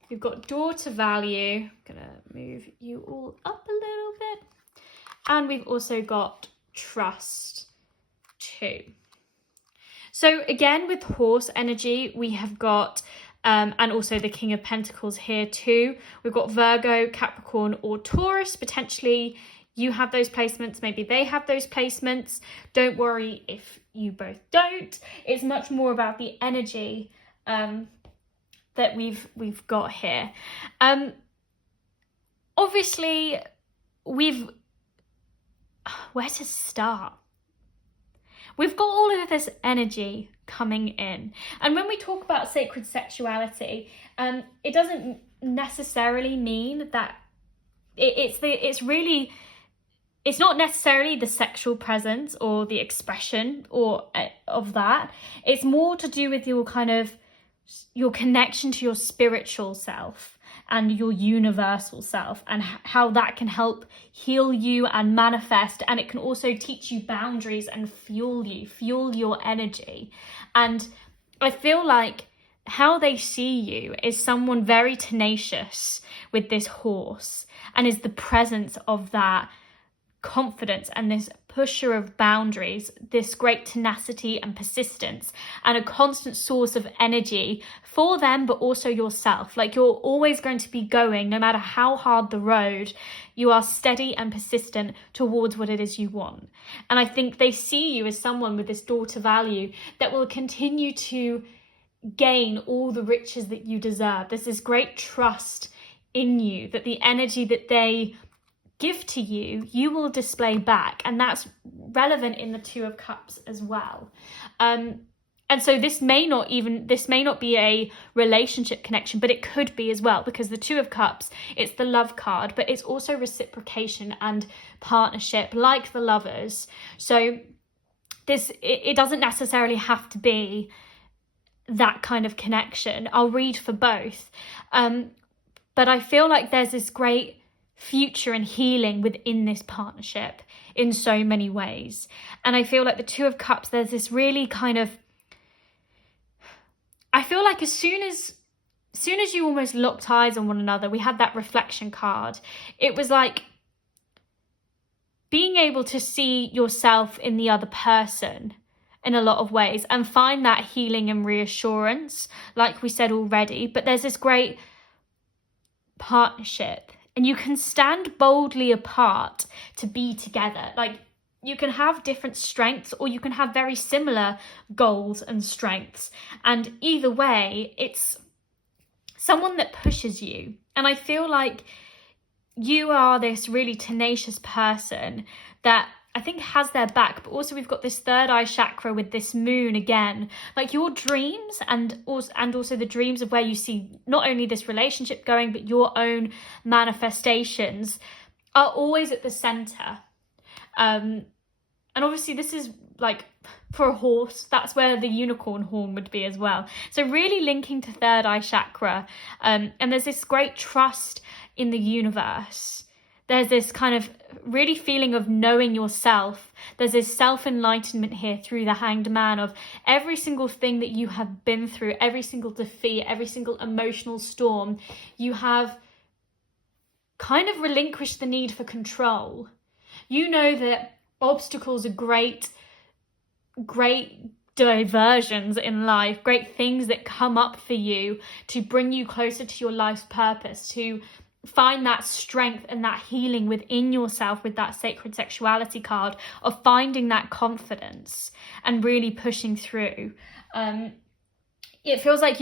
We've got Daughter Value. I'm gonna move you all up a little bit. And we've also got Trust too. So again, with Horse energy, we have got, and also the King of Pentacles here too. We've got Virgo, Capricorn or Taurus. Potentially you have those placements, maybe they have those placements. Don't worry if you both don't. It's much more about the energy that we've got here. Obviously, where to start? We've got all of this energy coming in. And when we talk about sacred sexuality, it doesn't necessarily mean that it's not necessarily the sexual presence or the expression or of that. It's more to do with your connection to your spiritual self and your universal self, and how that can help heal you and manifest. And it can also teach you boundaries and fuel your energy. And I feel like how they see you is someone very tenacious with this Horse, and is the presence of that confidence and this pusher of boundaries, this great tenacity and persistence, and a constant source of energy for them, but also yourself. Like, you're always going to be going, no matter how hard the road, you are steady and persistent towards what it is you want. And I think they see you as someone with this daughter value that will continue to gain all the riches that you deserve. There's this great trust in you that the energy that they give to you, you will display back. And that's relevant in the Two of Cups as well. And so this may not be a relationship connection, but it could be as well, because the Two of Cups, it's the love card, but it's also reciprocation and partnership, like the Lovers. So it doesn't necessarily have to be that kind of connection. I'll read for both. But I feel like there's this great future and healing within this partnership in so many ways. And I feel like the Two of Cups, there's this really kind of, I feel like as soon as you almost locked eyes on one another, we had that reflection card. It was like being able to see yourself in the other person in a lot of ways and find that healing and reassurance, like we said already. But there's this great partnership, and you can stand boldly apart to be together. Like, you can have different strengths, or you can have very similar goals and strengths, and either way, it's someone that pushes you. And I feel like you are this really tenacious person that I think has their back, but also we've got this third eye chakra with this moon again. Like, your dreams and also the dreams of where you see not only this relationship going, but your own manifestations are always at the center. And obviously this is like for a horse, that's where the unicorn horn would be as well. So really linking to third eye chakra. And there's this great trust in the universe. There's this kind of really feeling of knowing yourself. There's this self-enlightenment here through the Hanged Man of every single thing that you have been through, every single defeat, every single emotional storm. You have kind of relinquished the need for control. You know that obstacles are great diversions in life, great things that come up for you to bring you closer to your life's purpose, to find that strength and that healing within yourself with that sacred sexuality card of finding that confidence and really pushing through. It feels like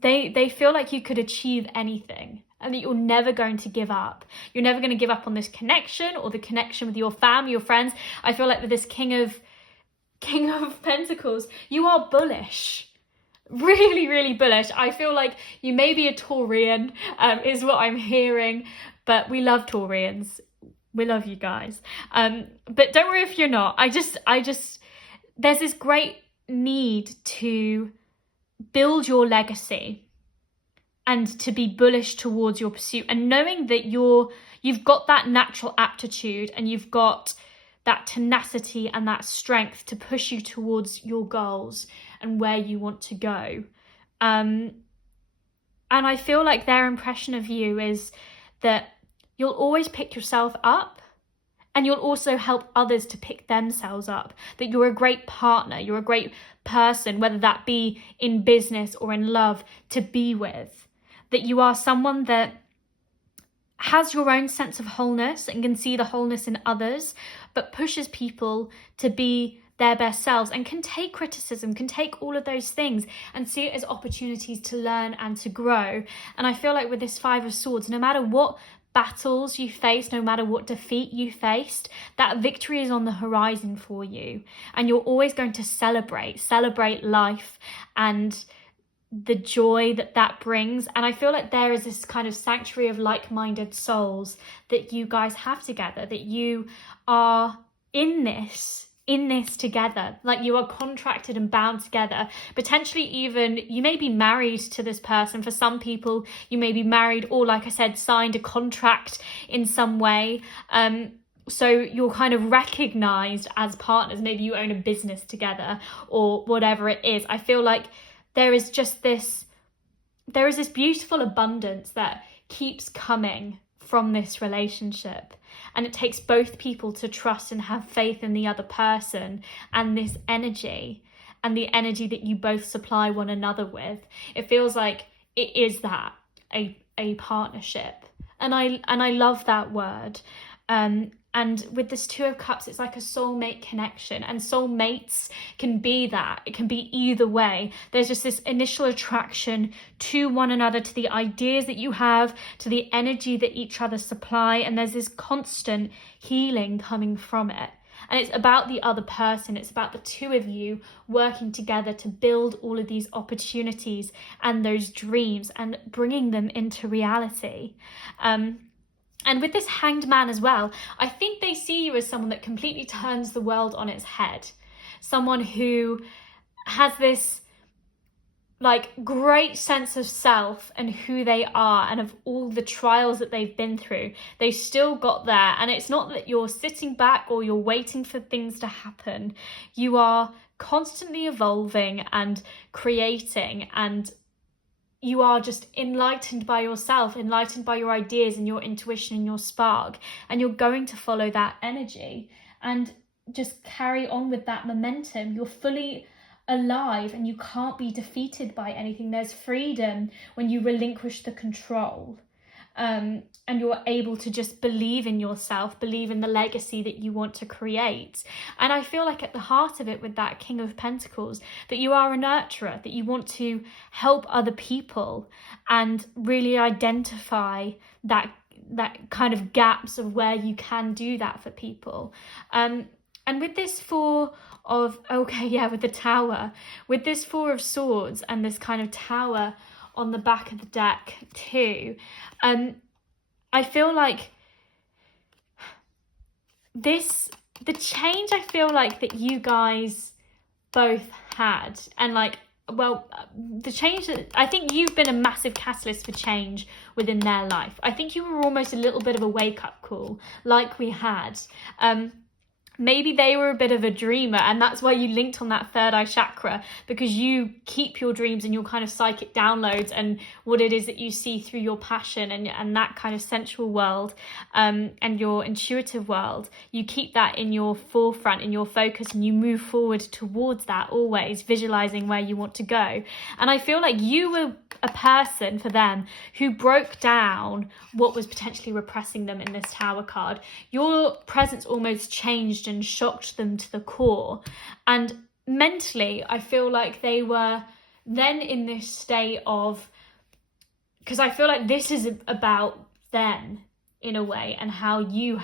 they feel like you could achieve anything and that you're never going to give up. You're never going to give up on this connection or the connection with your family, your friends. I feel like with this King of Pentacles, you are bullish. Really, really bullish. I feel like you may be a Taurian, is what I'm hearing, but we love Taurians. We love you guys. But don't worry if you're not. I just, there's this great need to build your legacy and to be bullish towards your pursuit, and knowing that you've got that natural aptitude and you've got that tenacity and that strength to push you towards your goals and where you want to go. And I feel like their impression of you is that you'll always pick yourself up, and you'll also help others to pick themselves up, that you're a great partner, you're a great person, whether that be in business or in love, to be with, that you are someone that has your own sense of wholeness and can see the wholeness in others, but pushes people to be their best selves and can take criticism, can take all of those things and see it as opportunities to learn and to grow. And I feel like with this Five of Swords, no matter what battles you face, no matter what defeat you faced, that victory is on the horizon for you. And you're always going to celebrate life and the joy that brings. And I feel like there is this kind of sanctuary of like-minded souls that you guys have together, that you are in this together, like you are contracted and bound together. Potentially even you may be married to this person. For some people you may be married, or like I said, signed a contract in some way. So you're kind of recognized as partners. Maybe you own a business together or whatever it is. I feel like there is this beautiful abundance that keeps coming from this relationship. And it takes both people to trust and have faith in the other person, and this energy and the energy that you both supply one another with. It feels like it is that a partnership. And I love that word. And with this Two of Cups, it's like a soulmate connection, and soulmates can be that. It can be either way. There's just this initial attraction to one another, to the ideas that you have, to the energy that each other supply, and there's this constant healing coming from it. And it's about the other person. It's about the two of you working together to build all of these opportunities and those dreams and bringing them into reality. And with this Hanged Man as well, I think they see you as someone that completely turns the world on its head. Someone who has this like great sense of self and who they are, and of all the trials that they've been through, they still got there. And it's not that you're sitting back or you're waiting for things to happen. You are constantly evolving and creating, and you are just enlightened by yourself, enlightened by your ideas and your intuition and your spark, and you're going to follow that energy and just carry on with that momentum. You're fully alive and you can't be defeated by anything. There's freedom when you relinquish the control, and you're able to just believe in yourself, believe in the legacy that you want to create. And I feel like at the heart of it, with that King of Pentacles, that you are a nurturer, that you want to help other people and really identify that kind of gaps of where you can do that for people. And with this Four of, with the Tower, with this Four of Swords and this kind of Tower on the back of the deck too, I feel like the change I feel like that you guys both had, and the change that I think you've been a massive catalyst for change within their life. I think you were almost a little bit of a wake-up call, like we had. Maybe they were a bit of a dreamer, and that's why you linked on that third eye chakra, because you keep your dreams and your kind of psychic downloads and what it is that you see through your passion and that kind of sensual world, and your intuitive world. You keep that in your forefront, in your focus, and you move forward towards that, always visualizing where you want to go. And I feel like you were a person for them who broke down what was potentially repressing them in this Tower card. Your presence almost changed and shocked them to the core. And mentally, I feel like they were then in this state of, because I feel like this is about them in a way, and how you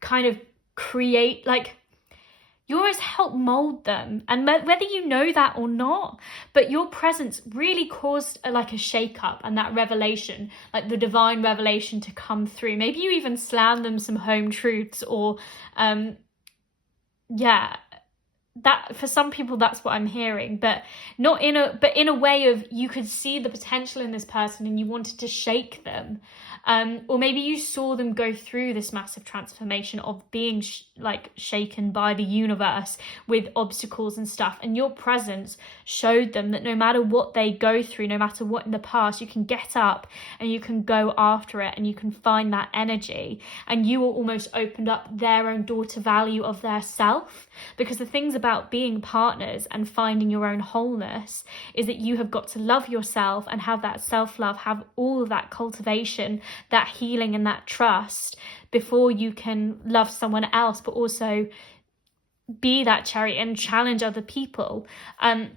kind of create, like, you always help mold them, and whether you know that or not, but your presence really caused a shake-up and that revelation, like the divine revelation, to come through. Maybe you even slammed them some home truths, or that for some people that's what I'm hearing, but not in a way of, you could see the potential in this person and you wanted to shake them. Or maybe you saw them go through this massive transformation of being shaken by the universe with obstacles and stuff, and your presence showed them that no matter what they go through, no matter what in the past, you can get up and you can go after it, and you can find that energy. And you will almost opened up their own door to value of their self, because the things about being partners and finding your own wholeness is that you have got to love yourself and have that self-love, have all of that cultivation, that healing and that trust, before you can love someone else, but also be that chariot and challenge other people. And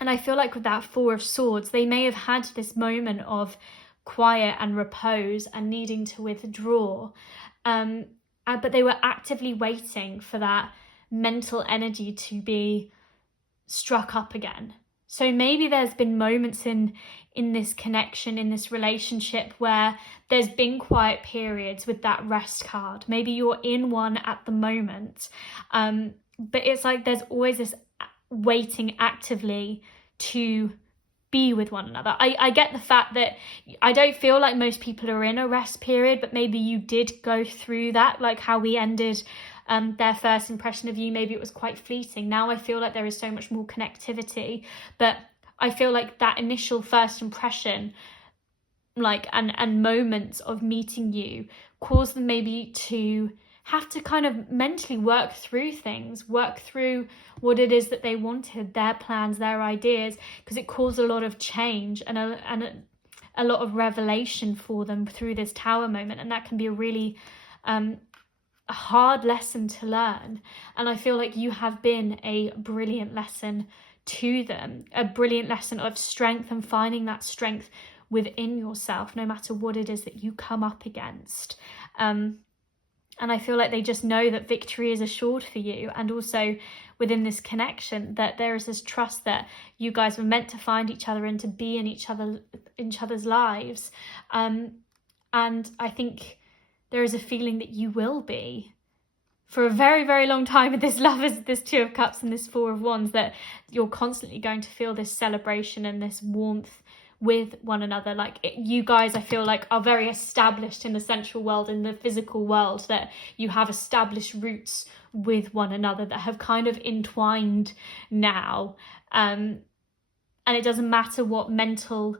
I feel like with that Four of Swords, they may have had this moment of quiet and repose and needing to withdraw, but they were actively waiting for that mental energy to be struck up again. So maybe there's been moments in this connection, in this relationship, where there's been quiet periods with that Rest card. Maybe you're in one at the moment, but it's like there's always this waiting actively to be with one another. I get the fact that I don't feel like most people are in a rest period, but maybe you did go through that, like how we ended their first impression of you. Maybe it was quite fleeting. Now I feel like there is so much more connectivity, but I feel like that initial first impression, and moments of meeting you, caused them maybe to have to kind of mentally work through things, work through what it is that they wanted, their plans, their ideas, because it caused a lot of change and a lot of revelation for them through this Tower moment. And that can be a really a hard lesson to learn. And I feel like you have been a brilliant lesson to them, a brilliant lesson of strength and finding that strength within yourself, no matter what it is that you come up against. And I feel like they just know that victory is assured for you. And also within this connection, that there is this trust that you guys were meant to find each other and to be in each other's lives. And I think there is a feeling that you will be for a very, very long time with this Lovers, this Two of Cups and this Four of Wands, that you're constantly going to feel this celebration and this warmth with one another. Like you guys, I feel like, are very established in the sensual world, in the physical world, that you have established roots with one another that have kind of entwined now. And it doesn't matter what mental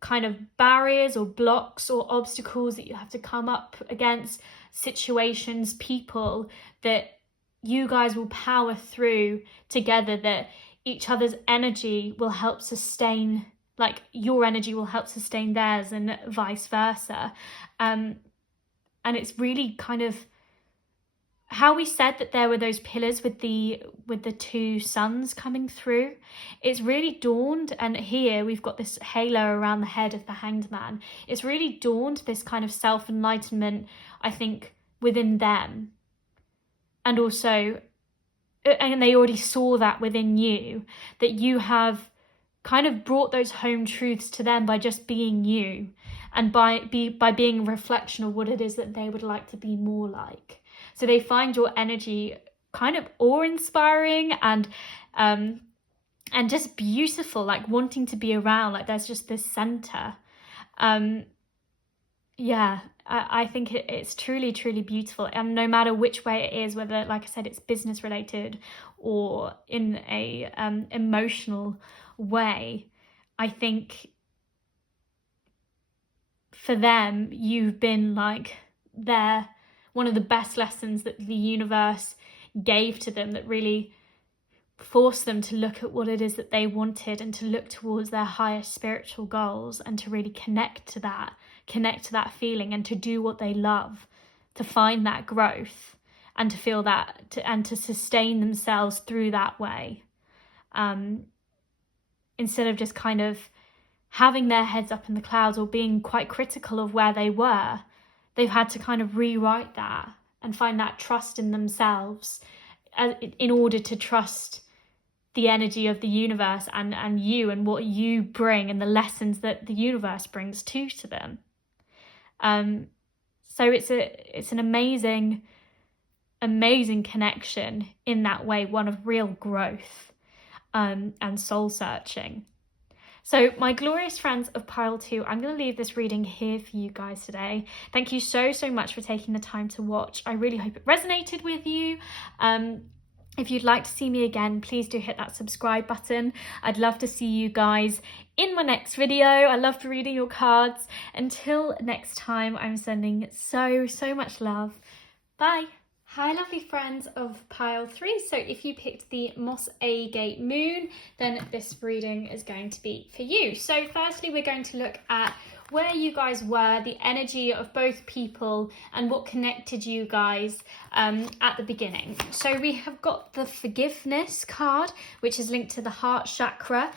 kind of barriers or blocks or obstacles that you have to come up against, situations, people, that you guys will power through together, that each other's energy will help sustain, like your energy will help sustain theirs and vice versa. And it's really kind of how we said that there were those pillars with the two suns coming through. It's really dawned, and here we've got this halo around the head of the Hanged Man. It's really dawned this kind of self-enlightenment, I think, within them. And also, and they already saw that within you, that you have kind of brought those home truths to them by just being you, and by being a reflection of what it is that they would like to be more like. So they find your energy kind of awe-inspiring and just beautiful, like wanting to be around, like there's just this center. Yeah, I think it's truly, truly beautiful. And no matter which way it is, whether, like I said, it's business related or in a emotional way, I think for them, you've been like one of the best lessons that the universe gave to them, that really forced them to look at what it is that they wanted and to look towards their higher spiritual goals, and to really connect to that feeling, and to do what they love, to find that growth and to feel that, and to sustain themselves through that way, instead of just kind of having their heads up in the clouds or being quite critical of where they were. They've had to kind of rewrite that and find that trust in themselves in order to trust the energy of the universe and you, and what you bring, and the lessons that the universe brings to them. So it's an amazing connection in that way, one of real growth and soul searching. So my glorious friends of pile 2, I'm going to leave this reading here for you guys today. Thank you so much for taking the time to watch. I really hope it resonated with you. If you'd like to see me again, please do hit that subscribe button. I'd love to see you guys in my next video. I loved reading your cards. Until next time, I'm sending so much love. Bye. Hi lovely friends of pile 3. So if you picked the Moss Agate Moon, then this reading is going to be for you. So firstly, we're going to look at where you guys were, the energy of both people, and what connected you guys at the beginning. So we have got the Forgiveness card, which is linked to the heart chakra.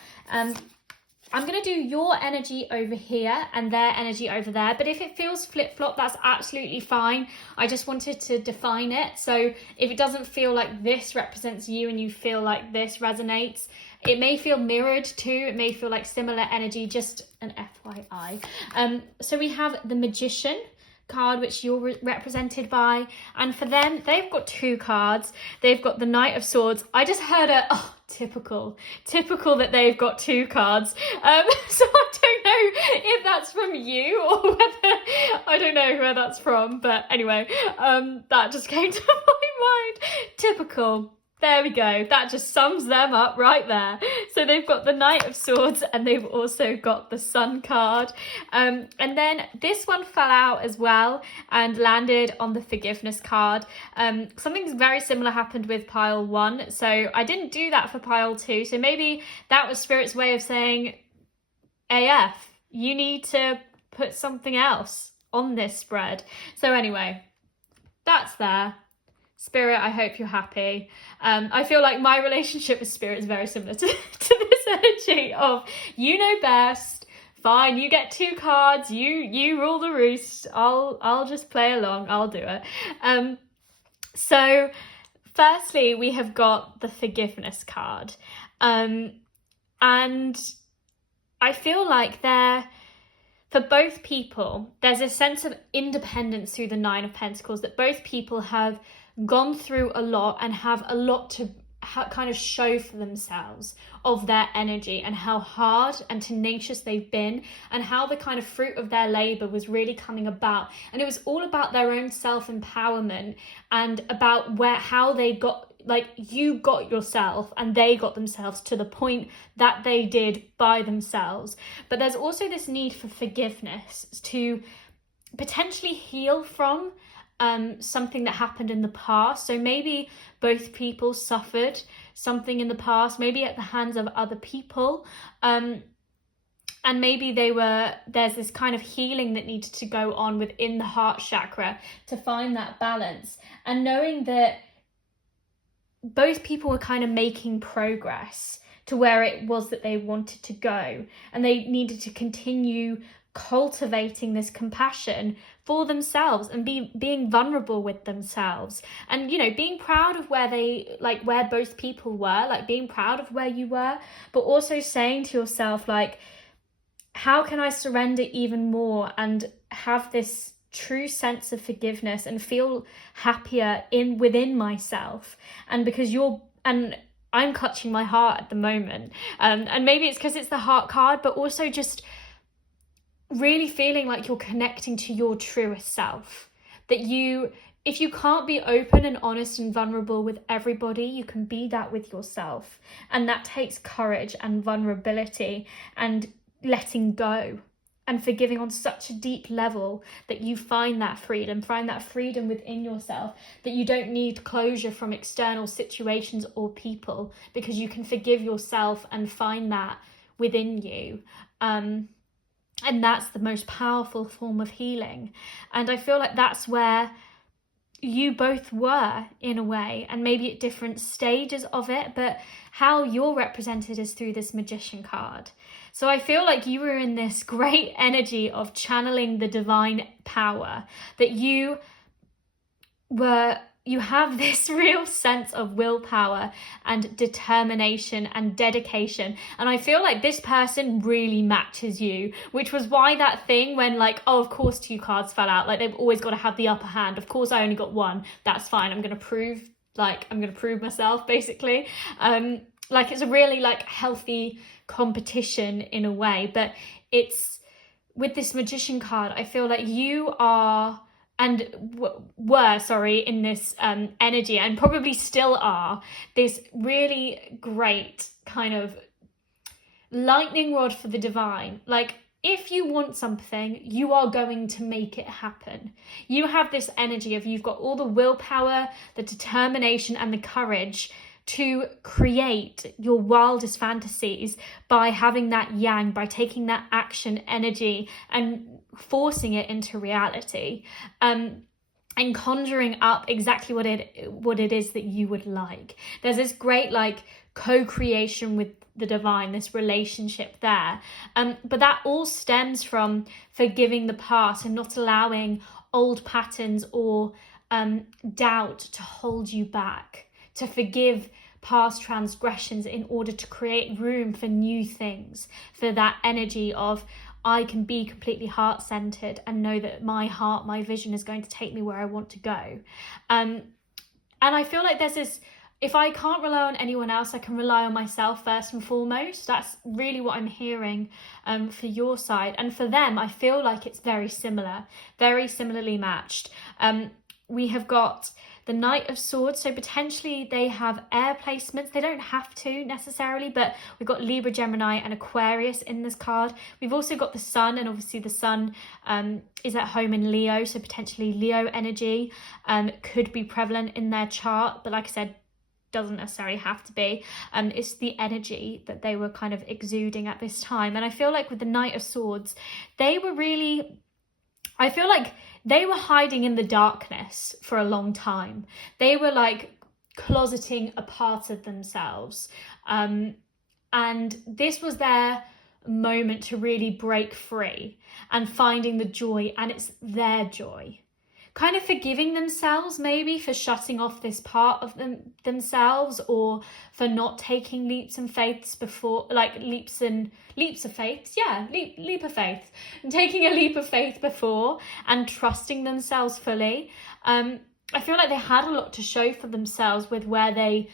I'm going to do your energy over here and their energy over there. But if it feels flip-flop, that's absolutely fine. I just wanted to define it. So if it doesn't feel like this represents you and you feel like this resonates, it may feel mirrored too. It may feel like similar energy, just an FYI. So we have the Magician card, which you're represented by, and for them, they've got 2 cards. They've got the Knight of Swords. I just heard typical that they've got 2 cards. So I don't know if that's from you or whether, I don't know where that's from, but anyway, that just came to my mind. Typical. There we go. That just sums them up right there. So they've got the Knight of Swords, and they've also got the Sun card. And then this one fell out as well and landed on the Forgiveness card. Something very similar happened with pile 1. So I didn't do that for pile 2. So maybe that was Spirit's way of saying, AF, you need to put something else on this spread. So anyway, that's there. Spirit, I hope you're happy. I feel like my relationship with Spirit is very similar to this energy of, you know best, fine, you get 2 cards, you rule the roost, I'll just play along, I'll do it. So firstly, we have got the Forgiveness card. And I feel like for both people, there's a sense of independence through the Nine of Pentacles, that both people have gone through a lot and have a lot to kind of show for themselves of their energy and how hard and tenacious they've been, and how the kind of fruit of their labor was really coming about. And it was all about their own self-empowerment and about how they got, like, you got yourself and they got themselves to the point that they did by themselves. But there's also this need for forgiveness to potentially heal from something that happened in the past. So maybe both people suffered something in the past, maybe at the hands of other people, and maybe there's this kind of healing that needed to go on within the heart chakra to find that balance, and knowing that both people were kind of making progress to where it was that they wanted to go, and they needed to continue cultivating this compassion for themselves and being vulnerable with themselves, and being proud of where both people were, like being proud of where you were, but also saying to yourself, like, how can I surrender even more and have this true sense of forgiveness and feel happier within myself? And because I'm clutching my heart at the moment, and maybe it's because it's the heart card, but also just really feeling like you're connecting to your truest self, that if you can't be open and honest and vulnerable with everybody, you can be that with yourself. And that takes courage and vulnerability and letting go and forgiving on such a deep level that you find that freedom within yourself, that you don't need closure from external situations or people, because you can forgive yourself and find that within you. And that's the most powerful form of healing. And I feel like that's where you both were, in a way, and maybe at different stages of it, but how you're represented is through this Magician card. So I feel like you were in this great energy of channeling the divine power, that you have this real sense of willpower and determination and dedication. And I feel like this person really matches you, which was why that thing when, like, oh, of course 2 cards fell out, like they've always got to have the upper hand. Of course I only got 1. That's fine. I'm going to prove myself, basically. Like, it's a really like healthy competition in a way, but it's with this Magician card, I feel like you are were in this energy, and probably still are, this really great kind of lightning rod for the divine. Like, if you want something, you are going to make it happen. You have this energy of, you've got all the willpower, the determination and the courage to create your wildest fantasies by having that yang, by taking that action energy and forcing it into reality, and conjuring up exactly what it is that you would like. There's this great like co-creation with the divine, this relationship there, but that all stems from forgiving the past and not allowing old patterns or doubt to hold you back, to forgive past transgressions in order to create room for new things, for that energy of, I can be completely heart-centered and know that my heart, my vision is going to take me where I want to go. And I feel like there's this, if I can't rely on anyone else, I can rely on myself first and foremost. That's really what I'm hearing for your side. And for them, I feel like it's very similar, very similarly matched. We have got the Knight of Swords, so potentially they have air placements. They don't have to necessarily, but we've got Libra, Gemini and Aquarius in this card. We've also got the Sun, and obviously the Sun is at home in Leo, so potentially Leo energy could be prevalent in their chart, but like I said, doesn't necessarily have to be. It's the energy that they were kind of exuding at this time. And I feel like with the Knight of Swords, they were really, I feel like they were hiding in the darkness for a long time. They were like closeting a part of themselves. And this was their moment to really break free and finding the joy, and it's their joy. kind of forgiving themselves maybe for shutting off this part of themselves, or for not taking leaps and faiths before, like leaps of faith, leap of faith, taking a leap of faith before and trusting themselves fully. I feel like they had a lot to show for themselves with where they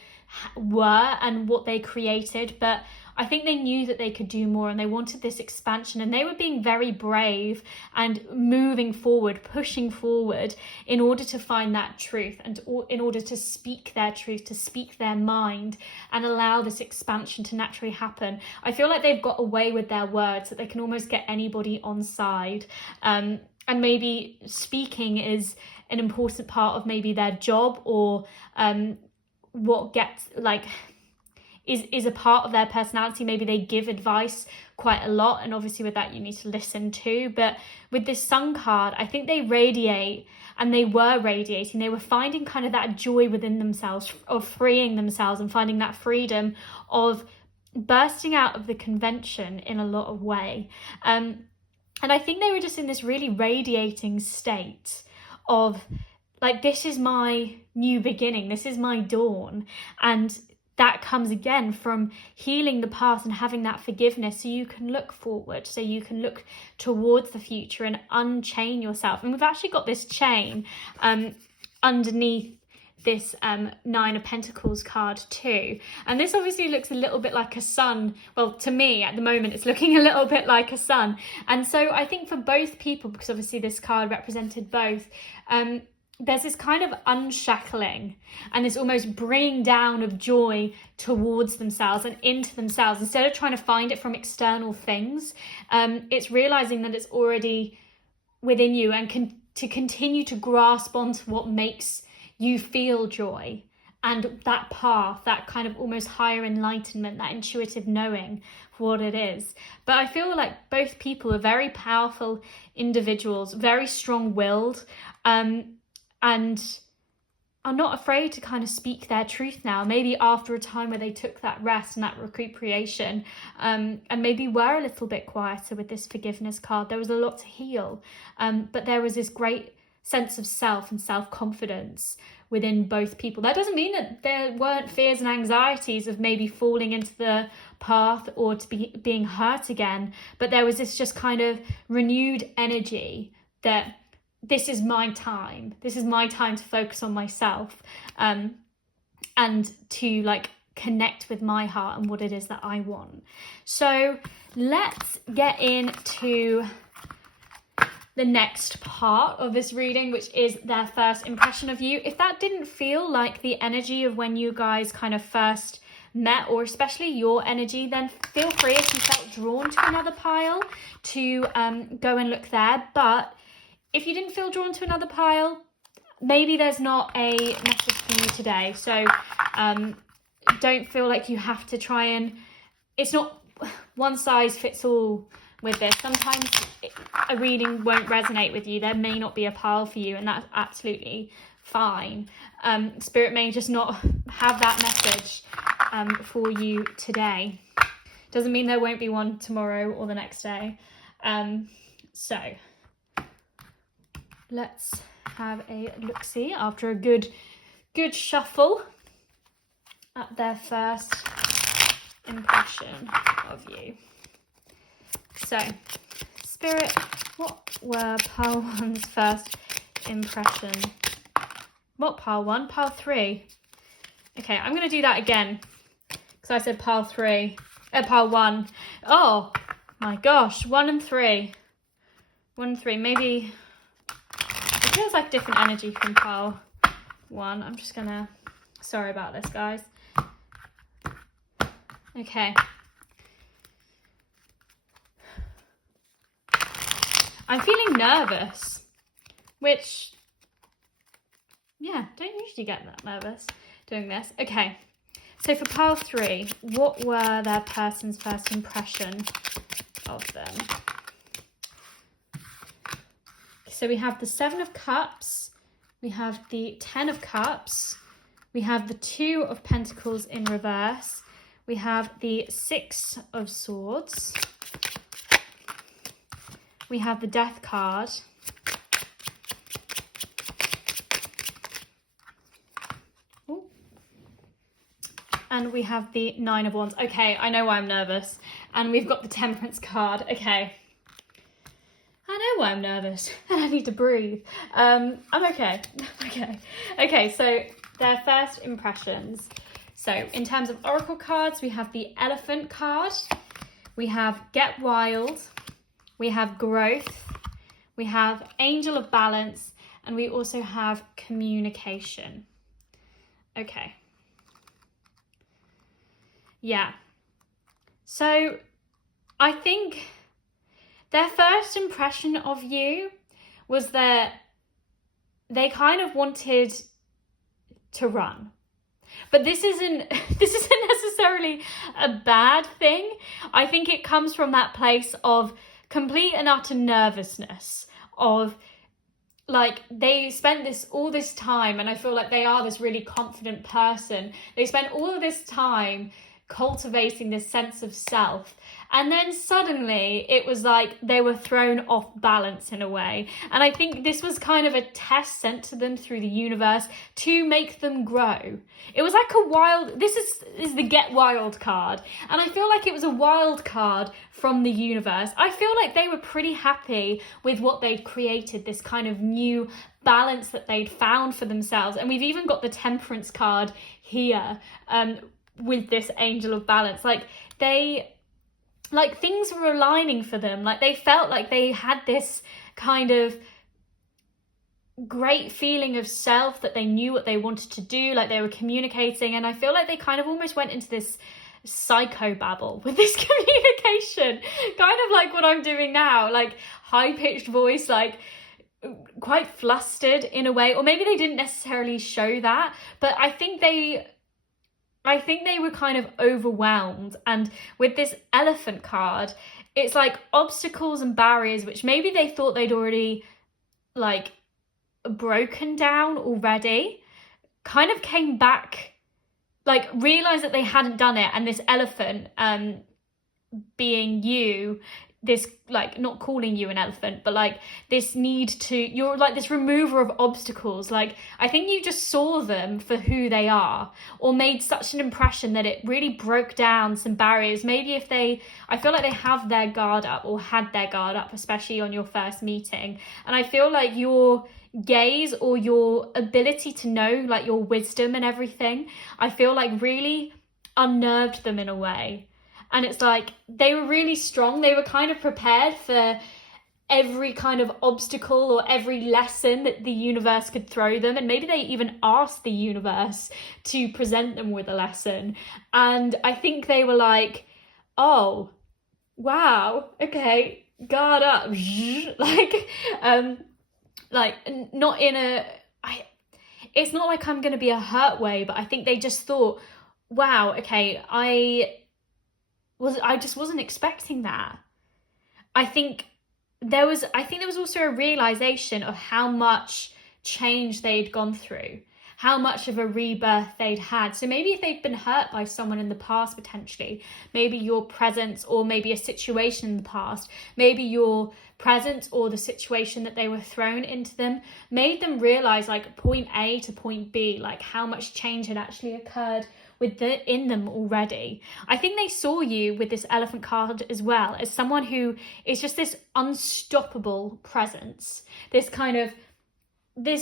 were and what they created, but I think they knew that they could do more, and they wanted this expansion, and they were being very brave and moving forward, pushing forward in order to find that truth, and in order to speak their truth, to speak their mind, and allow this expansion to naturally happen. I feel like they've got away with their words, that they can almost get anybody on side. And maybe speaking is an important part of maybe their job, or what gets like is a part of their personality. Maybe they give advice quite a lot, and obviously with that you need to listen too. But with this Sun card, I think they radiate, and they were radiating. They were finding kind of that joy within themselves of freeing themselves and finding that freedom of bursting out of the convention in a lot of way. And I think they were just in this really radiating state of like, this is my new beginning, this is my dawn. And that comes again from healing the past and having that forgiveness, so you can look forward, so you can look towards the future and unchain yourself. And we've actually got this chain underneath this Nine of Pentacles card too. And this obviously looks a little bit like a sun. Well, to me at the moment, it's looking a little bit like a sun. And so I think for both people, because obviously this card represented both, there's this kind of unshackling and this almost bringing down of joy towards themselves and into themselves. Instead of trying to find it from external things, it's realizing that it's already within you, and to continue to grasp onto what makes you feel joy, and that path, that kind of almost higher enlightenment, that intuitive knowing for what it is. But I feel like both people are very powerful individuals, very strong-willed, and are not afraid to kind of speak their truth now, maybe after a time where they took that rest and that recuperation, and maybe were a little bit quieter with this forgiveness card. There was a lot to heal, but there was this great sense of self and self-confidence within both people. That doesn't mean that there weren't fears and anxieties of maybe falling into the path or being hurt again, but there was this just kind of renewed energy that this is my time. This is my time to focus on myself, and to like connect with my heart and what it is that I want. So let's get into the next part of this reading, which is their first impression of you. If that didn't feel like the energy of when you guys kind of first met, or especially your energy, then feel free, if you felt drawn to another pile, to go and look there. But if you didn't feel drawn to another pile, maybe there's not a message for you today. So don't feel like you have to try and... It's not one size fits all with this. Sometimes a reading won't resonate with you. There may not be a pile for you, and that's absolutely fine. Spirit may just not have that message for you today. Doesn't mean there won't be one tomorrow or the next day. So let's have a look-see after a good shuffle at their first impression of you. So, Spirit, what were pile one's first impression? What pile one? Pile three. Okay, I'm going to do that again, because I said pile three. Pile one. Oh my gosh, 1 and 3. 1 and 3. Maybe it feels like different energy from pile 1. I'm just gonna... Sorry about this, guys. Okay. I'm feeling nervous, which, yeah, don't usually get that nervous doing this. Okay, so for pile 3, what were their person's first impression of them? So we have the 7 of Cups, we have the 10 of Cups, we have the 2 of Pentacles in reverse, we have the 6 of Swords, we have the Death card, And we have the Nine of Wands. Okay, I know why I'm nervous. And we've got the Temperance card. Okay. I know why I'm nervous. And I need to breathe. I'm okay. Okay, so their first impressions. So in terms of oracle cards, we have the Elephant card. We have Get Wild. We have Growth. We have Angel of Balance. And we also have Communication. Okay. Yeah. So I think their first impression of you was that they kind of wanted to run. But this isn't necessarily a bad thing. I think it comes from that place of complete and utter nervousness, of like they spent all this time, and I feel like they are this really confident person. They spent all of this time cultivating this sense of self, and then suddenly it was like they were thrown off balance in a way. And I think this was kind of a test sent to them through the universe to make them grow. It was like a wild, this is the Get Wild card, and I feel like it was a wild card from the universe. I feel like they were pretty happy with what they'd created, this kind of new balance that they'd found for themselves. And we've even got the Temperance card here, with this Angel of Balance. Like things were aligning for them. Like they felt like they had this kind of great feeling of self, that they knew what they wanted to do, like they were communicating. And I feel like they kind of almost went into this psychobabble with this communication, kind of like what I'm doing now, like high-pitched voice, like quite flustered in a way. Or maybe they didn't necessarily show that, but I think they were kind of overwhelmed. And with this Elephant card, it's like obstacles and barriers, which maybe they thought they'd already like broken down already, kind of came back, like realized that they hadn't done it. And this elephant, being you, this like not calling you an elephant, but like this need to, you're like this remover of obstacles. Like I think you just saw them for who they are, or made such an impression that it really broke down some barriers. Maybe I feel like they have their guard up, or had their guard up, especially on your first meeting. And I feel like your gaze, or your ability to know, like your wisdom and everything, I feel like really unnerved them in a way. And it's like they were really strong. They were kind of prepared for every kind of obstacle or every lesson that the universe could throw them. And maybe they even asked the universe to present them with a lesson. And I think they were like, oh, wow, okay, guard up. Like not in it's not like I'm going to be a hurt way, but I think they just thought, wow, okay, I just wasn't expecting that. I think there was also a realization of how much change they'd gone through, how much of a rebirth they'd had. So maybe if they'd been hurt by someone in the past, potentially, maybe your presence, or maybe a situation in the past, maybe your presence or the situation that they were thrown into them made them realize, like point A to point B, like how much change had actually occurred in them already. I think they saw you with this Elephant card as well as someone who is just this unstoppable presence, this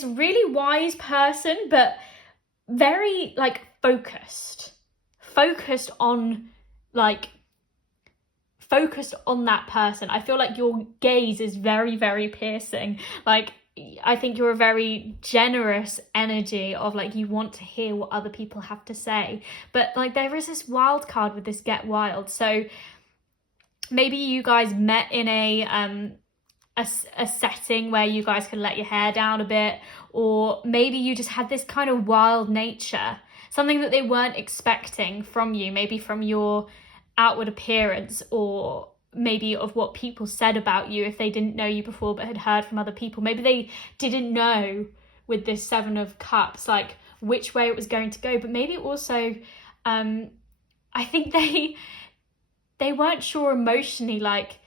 really wise person, but very like focused on that person. I feel like your gaze is very, very piercing. Like I think you're a very generous energy of like, you want to hear what other people have to say. But like there is this wild card with this Get Wild. So maybe you guys met in a setting where you guys can let your hair down a bit, or maybe you just had this kind of wild nature, something that they weren't expecting from you, maybe from your outward appearance, or maybe of what people said about you if they didn't know you before but had heard from other people. Maybe they didn't know with this Seven of Cups like which way it was going to go, but maybe also I think they weren't sure emotionally like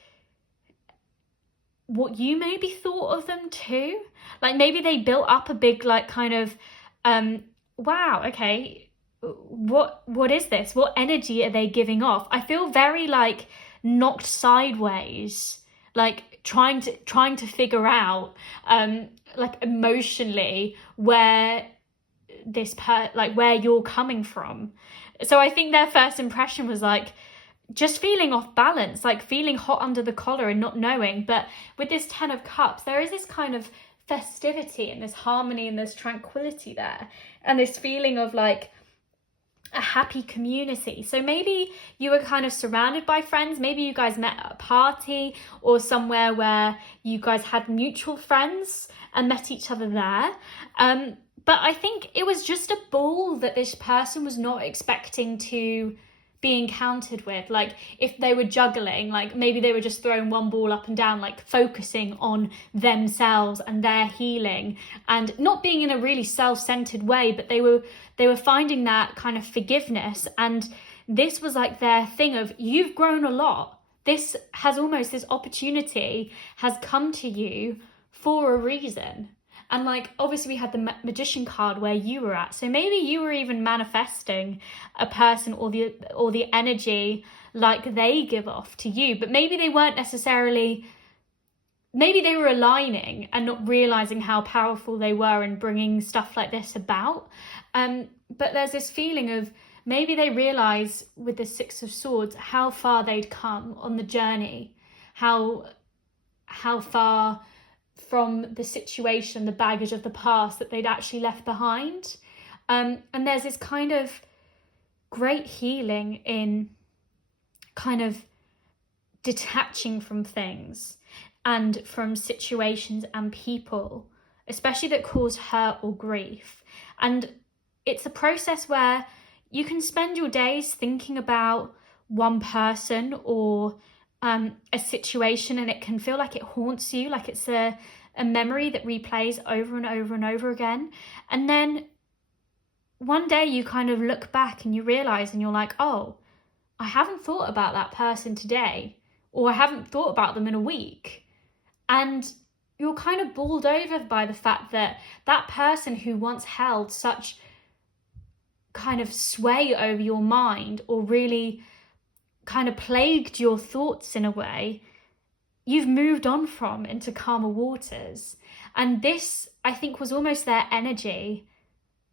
what you maybe thought of them too. Like maybe they built up a big like kind of wow, okay, what is this? What energy are they giving off? I feel very like knocked sideways, like trying to figure out like emotionally where like where you're coming from. So I think their first impression was like just feeling off balance, like feeling hot under the collar and not knowing. But with this 10 of Cups, there is this kind of festivity and this harmony and this tranquility there, and this feeling of like a happy community. So maybe you were kind of surrounded by friends, maybe you guys met at a party or somewhere where you guys had mutual friends and met each other there. But I think it was just a ball that this person was not expecting to be encountered with. Like if they were juggling, like maybe they were just throwing one ball up and down, like focusing on themselves and their healing, and not being in a really self-centered way, but they were finding that kind of forgiveness. And this was like their thing of, you've grown a lot. This opportunity has come to you for a reason. And like, obviously we had the Magician card where you were at. So maybe you were even manifesting a person or the energy like they give off to you. But maybe they weren't necessarily, maybe they were aligning and not realizing how powerful they were in bringing stuff like this about. But there's this feeling of, maybe they realize with the Six of Swords how far they'd come on the journey, how far from the situation, the baggage of the past that they'd actually left behind. And there's this kind of great healing in kind of detaching from things and from situations and people, especially that cause hurt or grief. And it's a process where you can spend your days thinking about one person or a situation, and it can feel like it haunts you, like it's a memory that replays over and over and over again. And then one day you kind of look back and you realize, and you're like, oh, I haven't thought about that person today, or I haven't thought about them in a week. And you're kind of bowled over by the fact that that person who once held such kind of sway over your mind, or really kind of plagued your thoughts in a way, you've moved on from into calmer waters. And this, I think, was almost their energy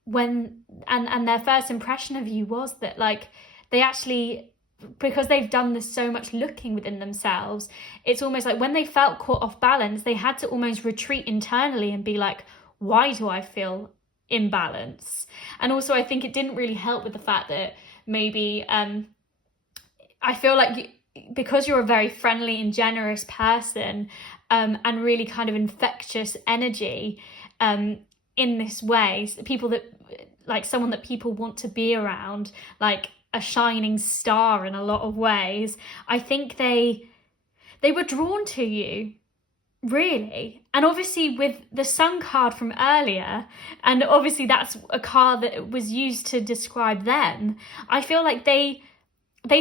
when, and their first impression of you was that, like, they actually, because they've done this so much looking within themselves, it's almost like when they felt caught off balance, they had to almost retreat internally and be like, why do I feel imbalance? And also I think it didn't really help with the fact that maybe I feel like because you're a very friendly and generous person, and really kind of infectious energy in this way, people that, like someone that people want to be around, like a shining star in a lot of ways, I think they were drawn to you, really. And obviously with the Sun card from earlier, and obviously that's a card that was used to describe them, I feel like they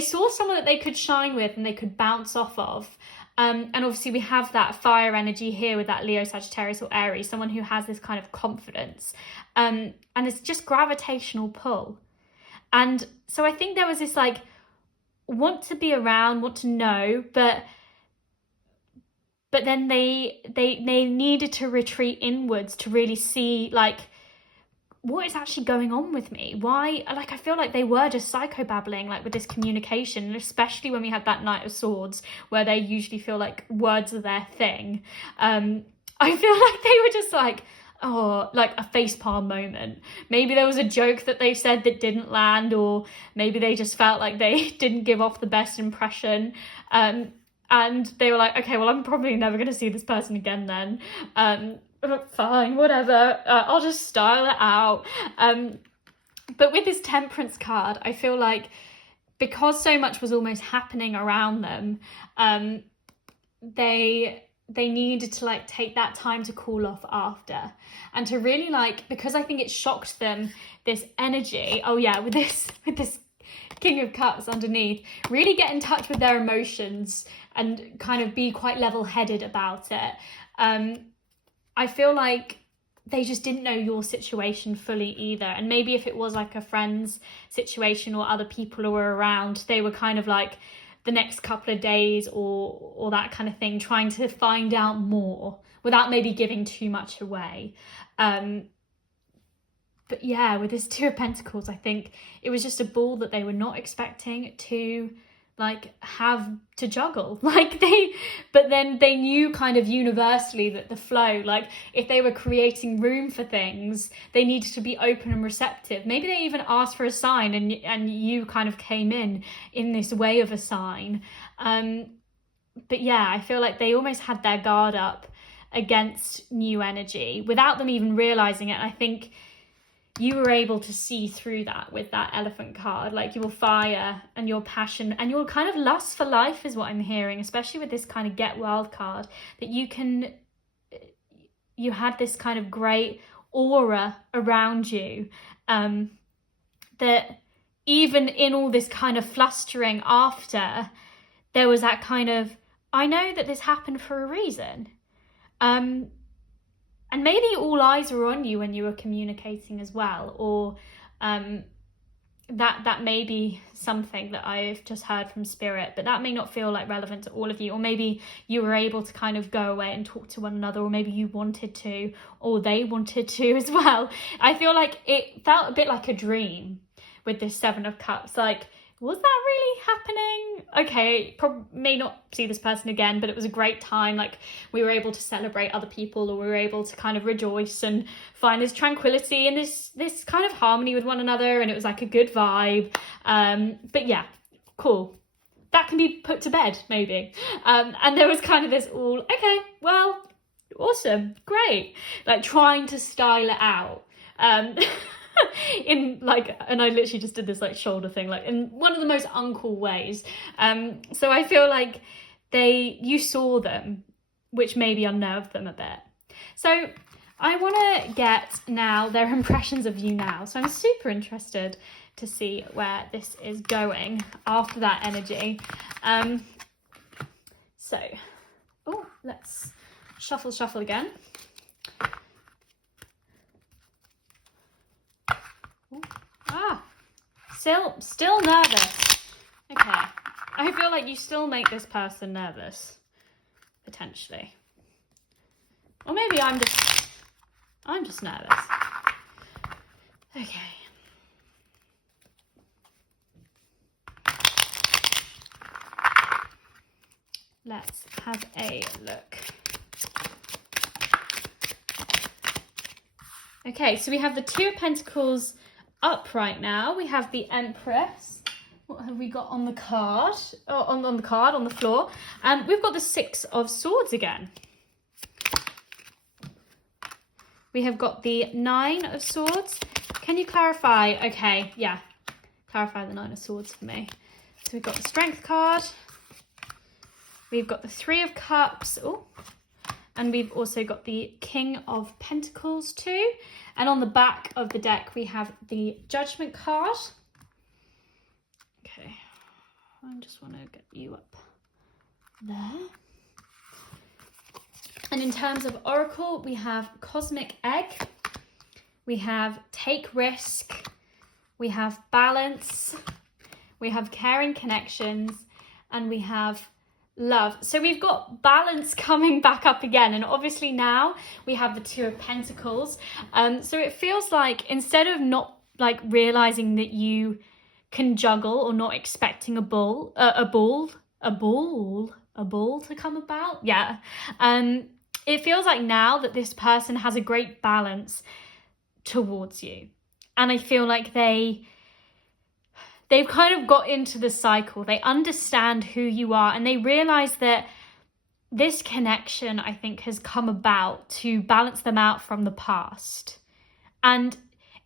saw someone that they could shine with and they could bounce off of. And obviously we have that fire energy here with that Leo, Sagittarius or Aries, someone who has this kind of confidence. And it's just gravitational pull. And so I think there was this like, want to be around, want to know, but then they needed to retreat inwards to really see, like, what is actually going on with me? Why? Like, I feel like they were just psychobabbling, like, with this communication, and especially when we had that Knight of Swords, where they usually feel like words are their thing. I feel like they were just like, oh, like a facepalm moment. Maybe there was a joke that they said that didn't land, or maybe they just felt like they didn't give off the best impression. And they were like, okay, well, I'm probably never going to see this person again then. Fine, whatever, I'll just style it out. But with this Temperance card, I feel like because so much was almost happening around them, they needed to like take that time to cool off after, and to really like, because I think it shocked them, this energy, oh yeah, with this King of Cups underneath, really get in touch with their emotions and kind of be quite level-headed about it. I feel like they just didn't know your situation fully either. And maybe if it was like a friend's situation or other people who were around, they were kind of like the next couple of days or that kind of thing, trying to find out more without maybe giving too much away. But yeah, with this Two of Pentacles, I think it was just a ball that they were not expecting to like have to juggle. But then they knew kind of universally that the flow, like if they were creating room for things, they needed to be open and receptive. Maybe they even asked for a sign and you kind of came in this way of a sign. But yeah, I feel like they almost had their guard up against new energy without them even realizing it. And I think you were able to see through that with that Elephant card, like your fire and your passion and your kind of lust for life is what I'm hearing, especially with this kind of Get Wild card, that you had this kind of great aura around you, that even in all this kind of flustering after, there was that kind of, I know that this happened for a reason. And maybe all eyes were on you when you were communicating as well, or that may be something that I've just heard from Spirit, but that may not feel like relevant to all of you. Or maybe you were able to kind of go away and talk to one another, or maybe you wanted to, or they wanted to as well. I feel like it felt a bit like a dream with this Seven of Cups. Like, was that really happening? Okay, may not see this person again, but it was a great time. Like, we were able to celebrate other people, or we were able to kind of rejoice and find this tranquility and this kind of harmony with one another, and it was like a good vibe. But yeah, cool. That can be put to bed, maybe. And there was kind of this all, okay, well, awesome, great. Like, trying to style it out. In like, and I literally just did this like shoulder thing, like in one of the most uncool ways. So I feel like you saw them, which maybe unnerved them a bit. So I want to get now their impressions of you now. So I'm super interested to see where this is going after that energy. So, let's shuffle again. Still nervous. Okay. I feel like you still make this person nervous, potentially. Or maybe I'm just nervous. Okay. Let's have a look. Okay, so we have the Two of Pentacles up right now. We have the Empress. What have we got on the card? Oh, on the floor. And we've got the Six of Swords again. We have got the Nine of Swords. Can you clarify? Okay, yeah. Clarify the Nine of Swords for me. So we've got the Strength card. We've got the Three of Cups. Oh. And we've also got the King of Pentacles too. And on the back of the deck, we have the Judgment card. Okay, I just want to get you up there. And in terms of Oracle, we have Cosmic Egg. We have Take Risk. We have Balance. We have Caring Connections. And we have Love. So we've got balance coming back up again, and obviously now we have the Two of Pentacles. So it feels like instead of not like realizing that you can juggle or not expecting a ball to come about, yeah. It feels like now that this person has a great balance towards you, and I feel like they've kind of got into the cycle. They understand who you are, and they realize that this connection, I think, has come about to balance them out from the past. And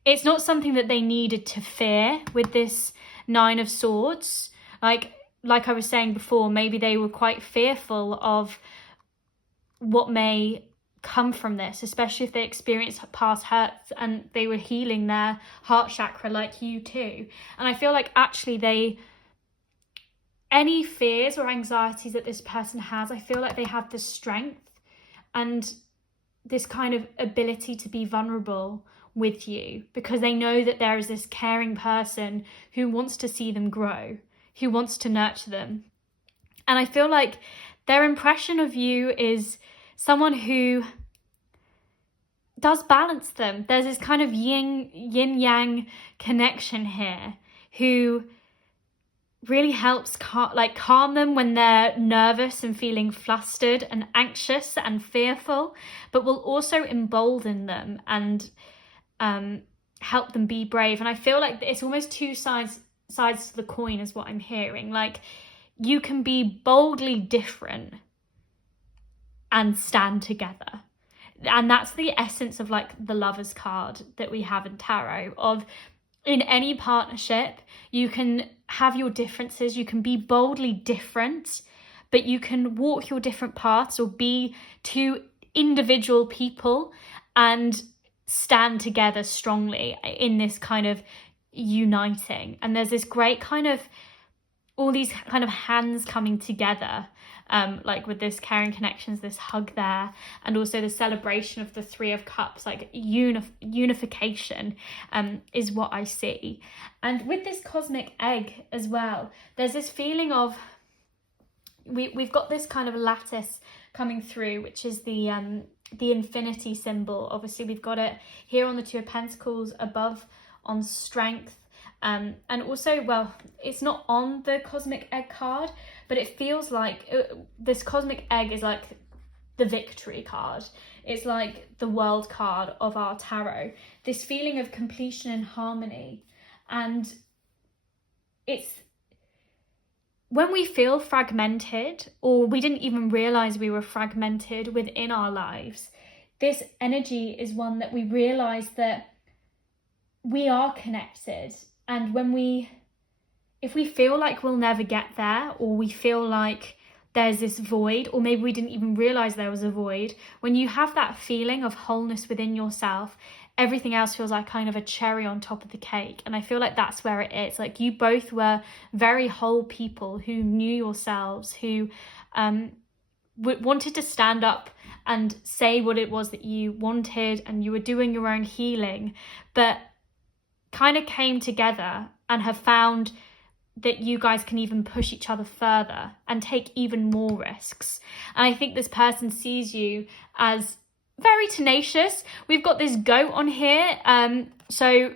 it's not something that they needed to fear with this Nine of Swords. Like I was saying before, maybe they were quite fearful of what may come from this, especially if they experienced past hurts and they were healing their heart chakra like you too. And I feel like actually any fears or anxieties that this person has, I feel like they have the strength and this kind of ability to be vulnerable with you, because they know that there is this caring person who wants to see them grow, who wants to nurture them. And I feel like their impression of you is someone who does balance them. There's this kind of yin yang connection here, who really helps calm them when they're nervous and feeling flustered and anxious and fearful, but will also embolden them and help them be brave. And I feel like it's almost two sides to the coin is what I'm hearing. Like, you can be boldly different and stand together. And that's the essence of like the Lovers card that we have in tarot. Of in any partnership, you can have your differences, you can be boldly different, but you can walk your different paths or be two individual people and stand together strongly in this kind of uniting. And there's this great kind of, all these kind of hands coming together, like with this caring connections, this hug there, and also the celebration of the Three of Cups, like unification is what I see. And with this cosmic egg as well, there's this feeling of, we've got this kind of lattice coming through, which is the infinity symbol. Obviously we've got it here on the Two of Pentacles above on strength. And also, well, it's not on the cosmic egg card, but it feels like this cosmic egg is like the victory card. It's like the world card of our tarot. This feeling of completion and harmony. And it's when we feel fragmented, or we didn't even realize we were fragmented within our lives, this energy is one that we realize that we are connected. And if we feel like we'll never get there, or we feel like there's this void, or maybe we didn't even realize there was a void, when you have that feeling of wholeness within yourself, everything else feels like kind of a cherry on top of the cake. And I feel like that's where it is. Like, you both were very whole people who knew yourselves, who wanted to stand up and say what it was that you wanted, and you were doing your own healing, but kind of came together and have found that you guys can even push each other further and take even more risks. And I think this person sees you as very tenacious. We've got this goat on here, so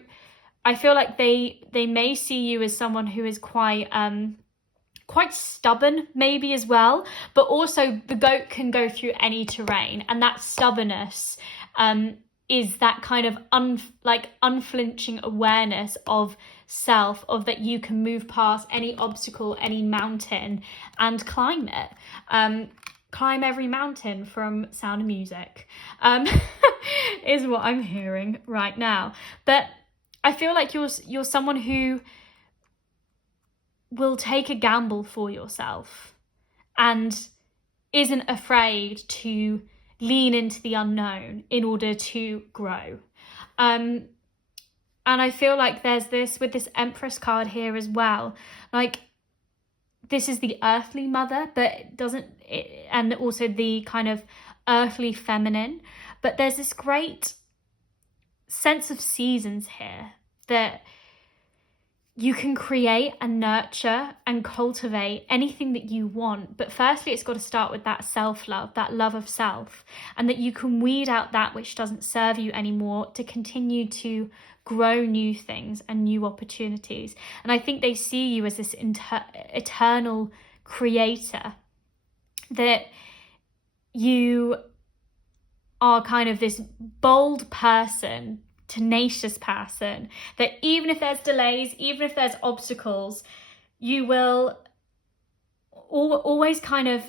I feel like they may see you as someone who is quite stubborn maybe as well, but also the goat can go through any terrain, and that stubbornness is that kind of unflinching awareness of self, of that you can move past any obstacle, any mountain, and climb it. Climb every mountain from Sound of Music, is what I'm hearing right now. But I feel like you're someone who will take a gamble for yourself and isn't afraid to lean into the unknown in order to grow. And I feel like there's this with this Empress card here as well, like this is the earthly mother, but and also the kind of earthly feminine, but there's this great sense of seasons here, that you can create and nurture and cultivate anything that you want. But firstly, it's got to start with that self-love, that love of self, and that you can weed out that which doesn't serve you anymore to continue to grow new things and new opportunities. And I think they see you as this eternal creator, that you are kind of this bold person, tenacious person, that even if there's delays, even if there's obstacles, you will always kind of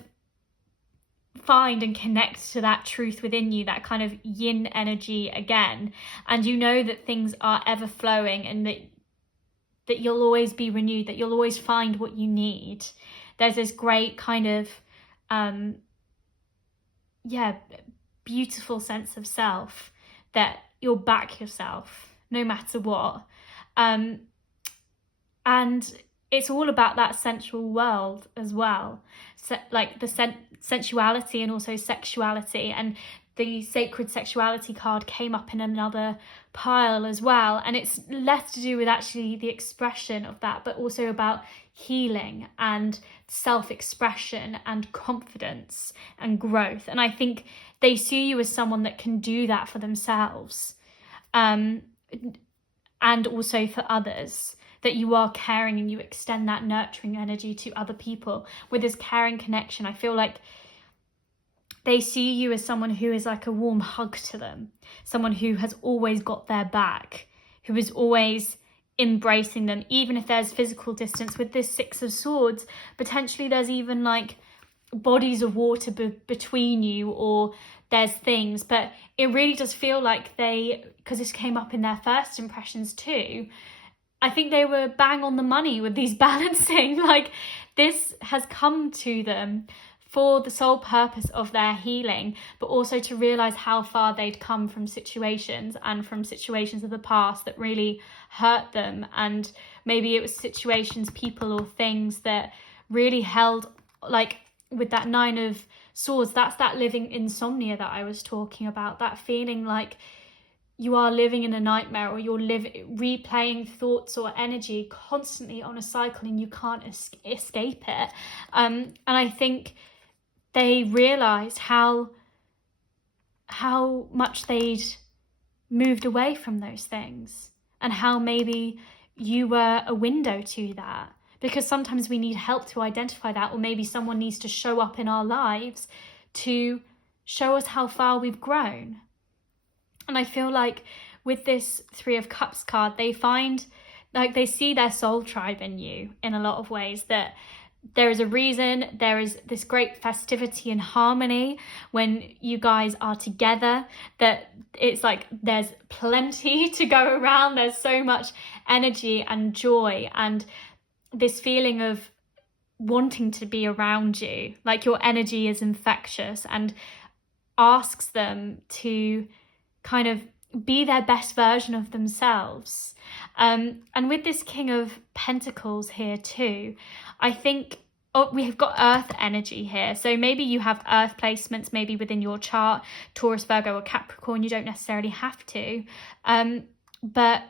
find and connect to that truth within you, that kind of yin energy again. And you know that things are ever flowing, and that you'll always be renewed, that you'll always find what you need. There's this great kind of beautiful sense of self, that you'll back yourself no matter what. And it's all about that sensual world as well. So, like the sensuality and also sexuality. And the sacred sexuality card came up in another pile as well. And it's less to do with actually the expression of that, but also about healing and self-expression and confidence and growth. And I think they see you as someone that can do that for themselves, and also for others, that you are caring and you extend that nurturing energy to other people with this caring connection. I feel like they see you as someone who is like a warm hug to them, someone who has always got their back, who is always embracing them, even if there's physical distance. With this Six of Swords, potentially there's even like bodies of water between you, or there's things, but it really does feel like because this came up in their first impressions too, I think they were bang on the money with these balancing. Like, this has come to them for the sole purpose of their healing, but also to realize how far they'd come from situations of the past that really hurt them. And maybe it was situations, people, or things that really held, like with that Nine of Swords, that's that living insomnia that I was talking about, that feeling like you are living in a nightmare, or you're replaying thoughts or energy constantly on a cycle and you can't escape it. And I think they realised how much they'd moved away from those things, and how maybe you were a window to that, because sometimes we need help to identify that, or maybe someone needs to show up in our lives to show us how far we've grown. And I feel like with this Three of Cups card, they find, like, they see their soul tribe in you in a lot of ways, that there is a reason, there is this great festivity and harmony when you guys are together, that it's like there's plenty to go around, there's so much energy and joy, and this feeling of wanting to be around you, like your energy is infectious, and asks them to kind of be their best version of themselves. And with this King of Pentacles here too, I think we have got Earth energy here. So maybe you have Earth placements maybe within your chart, Taurus, Virgo, or Capricorn. You don't necessarily have to. But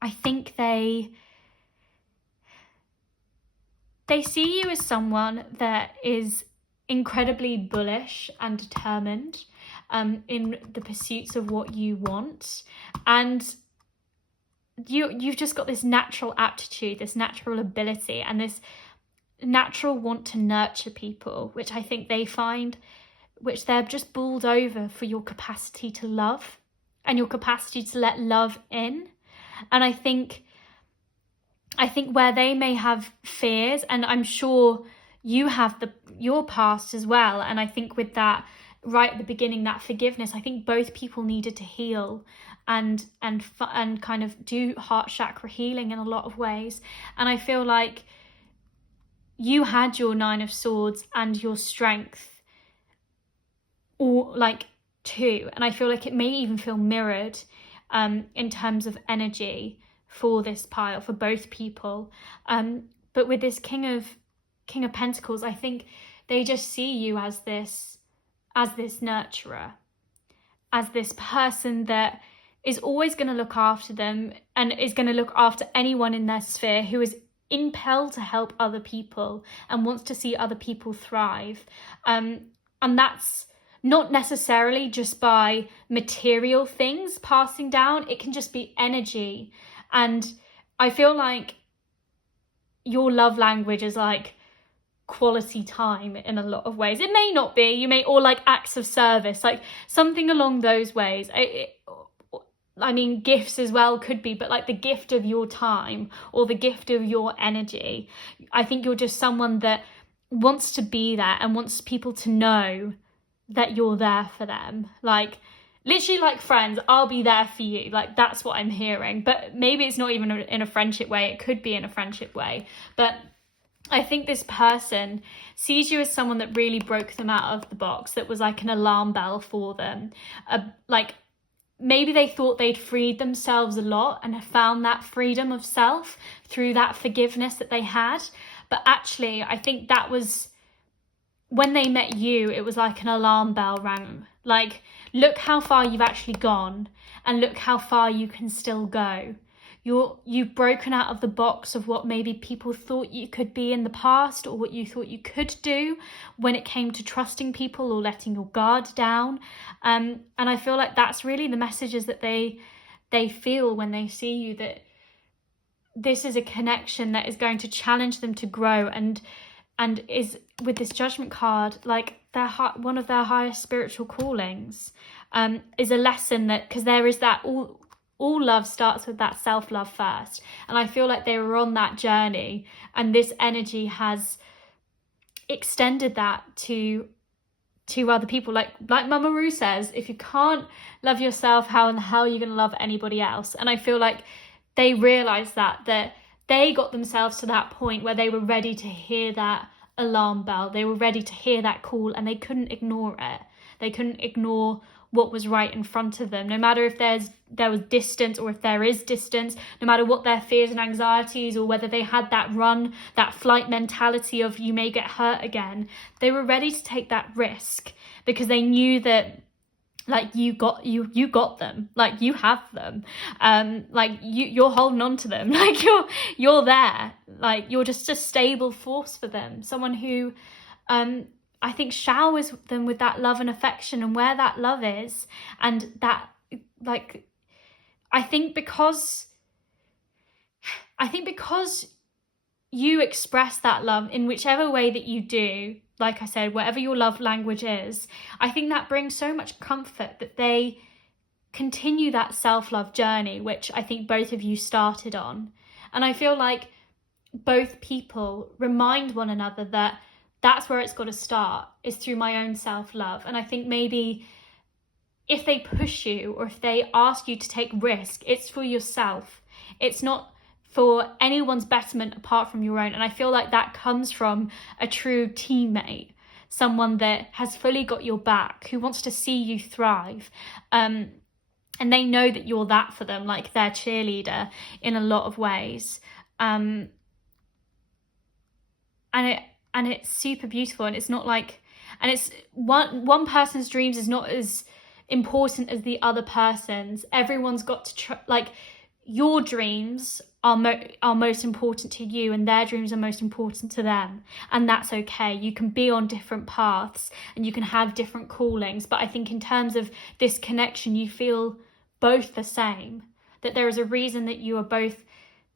I think they see you as someone that is incredibly bullish and determined in the pursuits of what you want, and you've just got this natural aptitude, this natural ability, and this natural want to nurture people, which I think they find, which they're just bowled over for your capacity to love and your capacity to let love in. And I think where they may have fears, and I'm sure you have your past as well, and I think with that right at the beginning, that forgiveness, I think both people needed to heal and kind of do heart chakra healing in a lot of ways. And I feel like you had your Nine of Swords and your strength, or like too, and I feel like it may even feel mirrored in terms of energy for this pile, for both people. But with this King of Pentacles, I think they just see you as this nurturer, as this person that is always going to look after them and is going to look after anyone in their sphere who is impelled to help other people and wants to see other people thrive. And that's not necessarily just by material things passing down. It can just be energy. And I feel like your love language is like quality time in a lot of ways. It may not be, you may, or like acts of service, like something along those ways. I mean, gifts as well could be, but like the gift of your time or the gift of your energy. I think you're just someone that wants to be there and wants people to know that you're there for them. Like, literally like friends, I'll be there for you. Like, that's what I'm hearing. But maybe it's not even in a friendship way. It could be in a friendship way. But I think this person sees you as someone that really broke them out of the box, that was like an alarm bell for them. Like, maybe they thought they'd freed themselves a lot and have found that freedom of self through that forgiveness that they had. But actually, I think that was when they met you, it was like an alarm bell rang. Like, look how far you've actually gone, and look how far you can still go. You've broken out of the box of what maybe people thought you could be in the past, or what you thought you could do when it came to trusting people or letting your guard down. And I feel like that's really the messages that they feel when they see you, that this is a connection that is going to challenge them to grow, and is, with this Judgment card, like one of their highest spiritual callings, is a lesson that, because there is that all love starts with that self-love first, and I feel like they were on that journey, and this energy has extended that to other people. Like Mama Ru says, if you can't love yourself, how in the hell are you going to love anybody else? And I feel like they realized that they got themselves to that point where they were ready to hear that alarm bell. They were ready to hear that call, and they couldn't ignore it. They couldn't ignore what was right in front of them, no matter if there was distance, or if there is distance, no matter what their fears and anxieties, or whether they had that flight mentality of you may get hurt again. They were ready to take that risk, because they knew that, like, you got them, like, you have them, like, you're holding on to them, like, you're there, like, you're just a stable force for them, someone who I think showers them with that love and affection, and where that love is, and that, like, I think because you express that love in whichever way that you do, like I said, whatever your love language is, I think that brings so much comfort that they continue that self-love journey, which I think both of you started on. And I feel like both people remind one another that that's where it's got to start, is through my own self-love. And I think maybe if they push you, or if they ask you to take risk, it's for yourself. It's not for anyone's betterment apart from your own. And I feel like that comes from a true teammate, someone that has fully got your back, who wants to see you thrive. And they know that you're that for them, like their cheerleader in a lot of ways. And it's super beautiful. And it's not like, and it's one person's dreams is not as important as the other person's. Everyone's got to like, your dreams are most important to you, and their dreams are most important to them, and that's okay. You can be on different paths, and you can have different callings, but I think in terms of this connection, you feel both the same, that there is a reason that you are both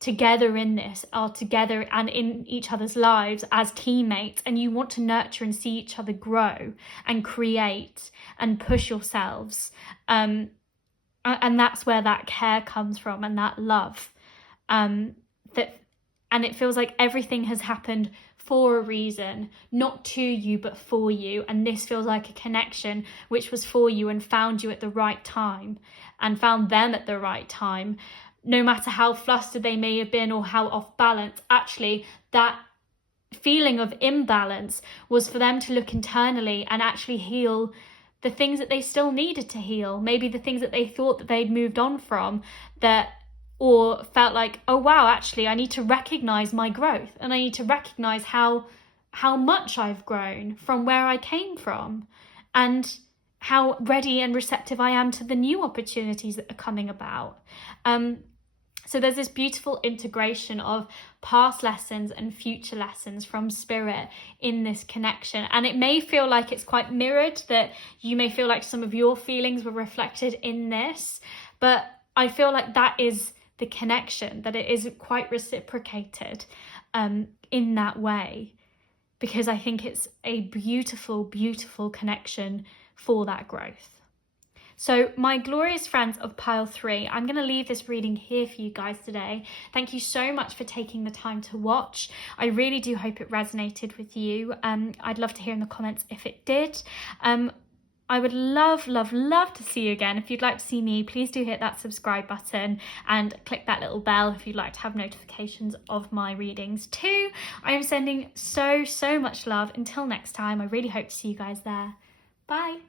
together in this, are together and in each other's lives as teammates, and you want to nurture and see each other grow and create and push yourselves, and that's where that care comes from, and that love, and it feels like everything has happened for a reason, not to you but for you. And this feels like a connection which was for you, and found you at the right time, and found them at the right time. No matter how flustered they may have been, or how off balance, actually that feeling of imbalance was for them to look internally and actually heal the things that they still needed to heal. Maybe the things that they thought that they'd moved on from, or felt like, oh wow, actually I need to recognize my growth, and I need to recognize how much I've grown from where I came from, and how ready and receptive I am to the new opportunities that are coming about. So there's this beautiful integration of past lessons and future lessons from spirit in this connection. And it may feel like it's quite mirrored, that you may feel like some of your feelings were reflected in this, but I feel like that is the connection, that it is quite reciprocated in that way, because I think it's a beautiful, beautiful connection for that growth. So my glorious friends of pile 3, I'm going to leave this reading here for you guys today. Thank you so much for taking the time to watch. I really do hope it resonated with you. I'd love to hear in the comments if it did. I would love, love, love to see you again. If you'd like to see me, please do hit that subscribe button and click that little bell if you'd like to have notifications of my readings too. I am sending so, so much love. Until next time, I really hope to see you guys there. Bye.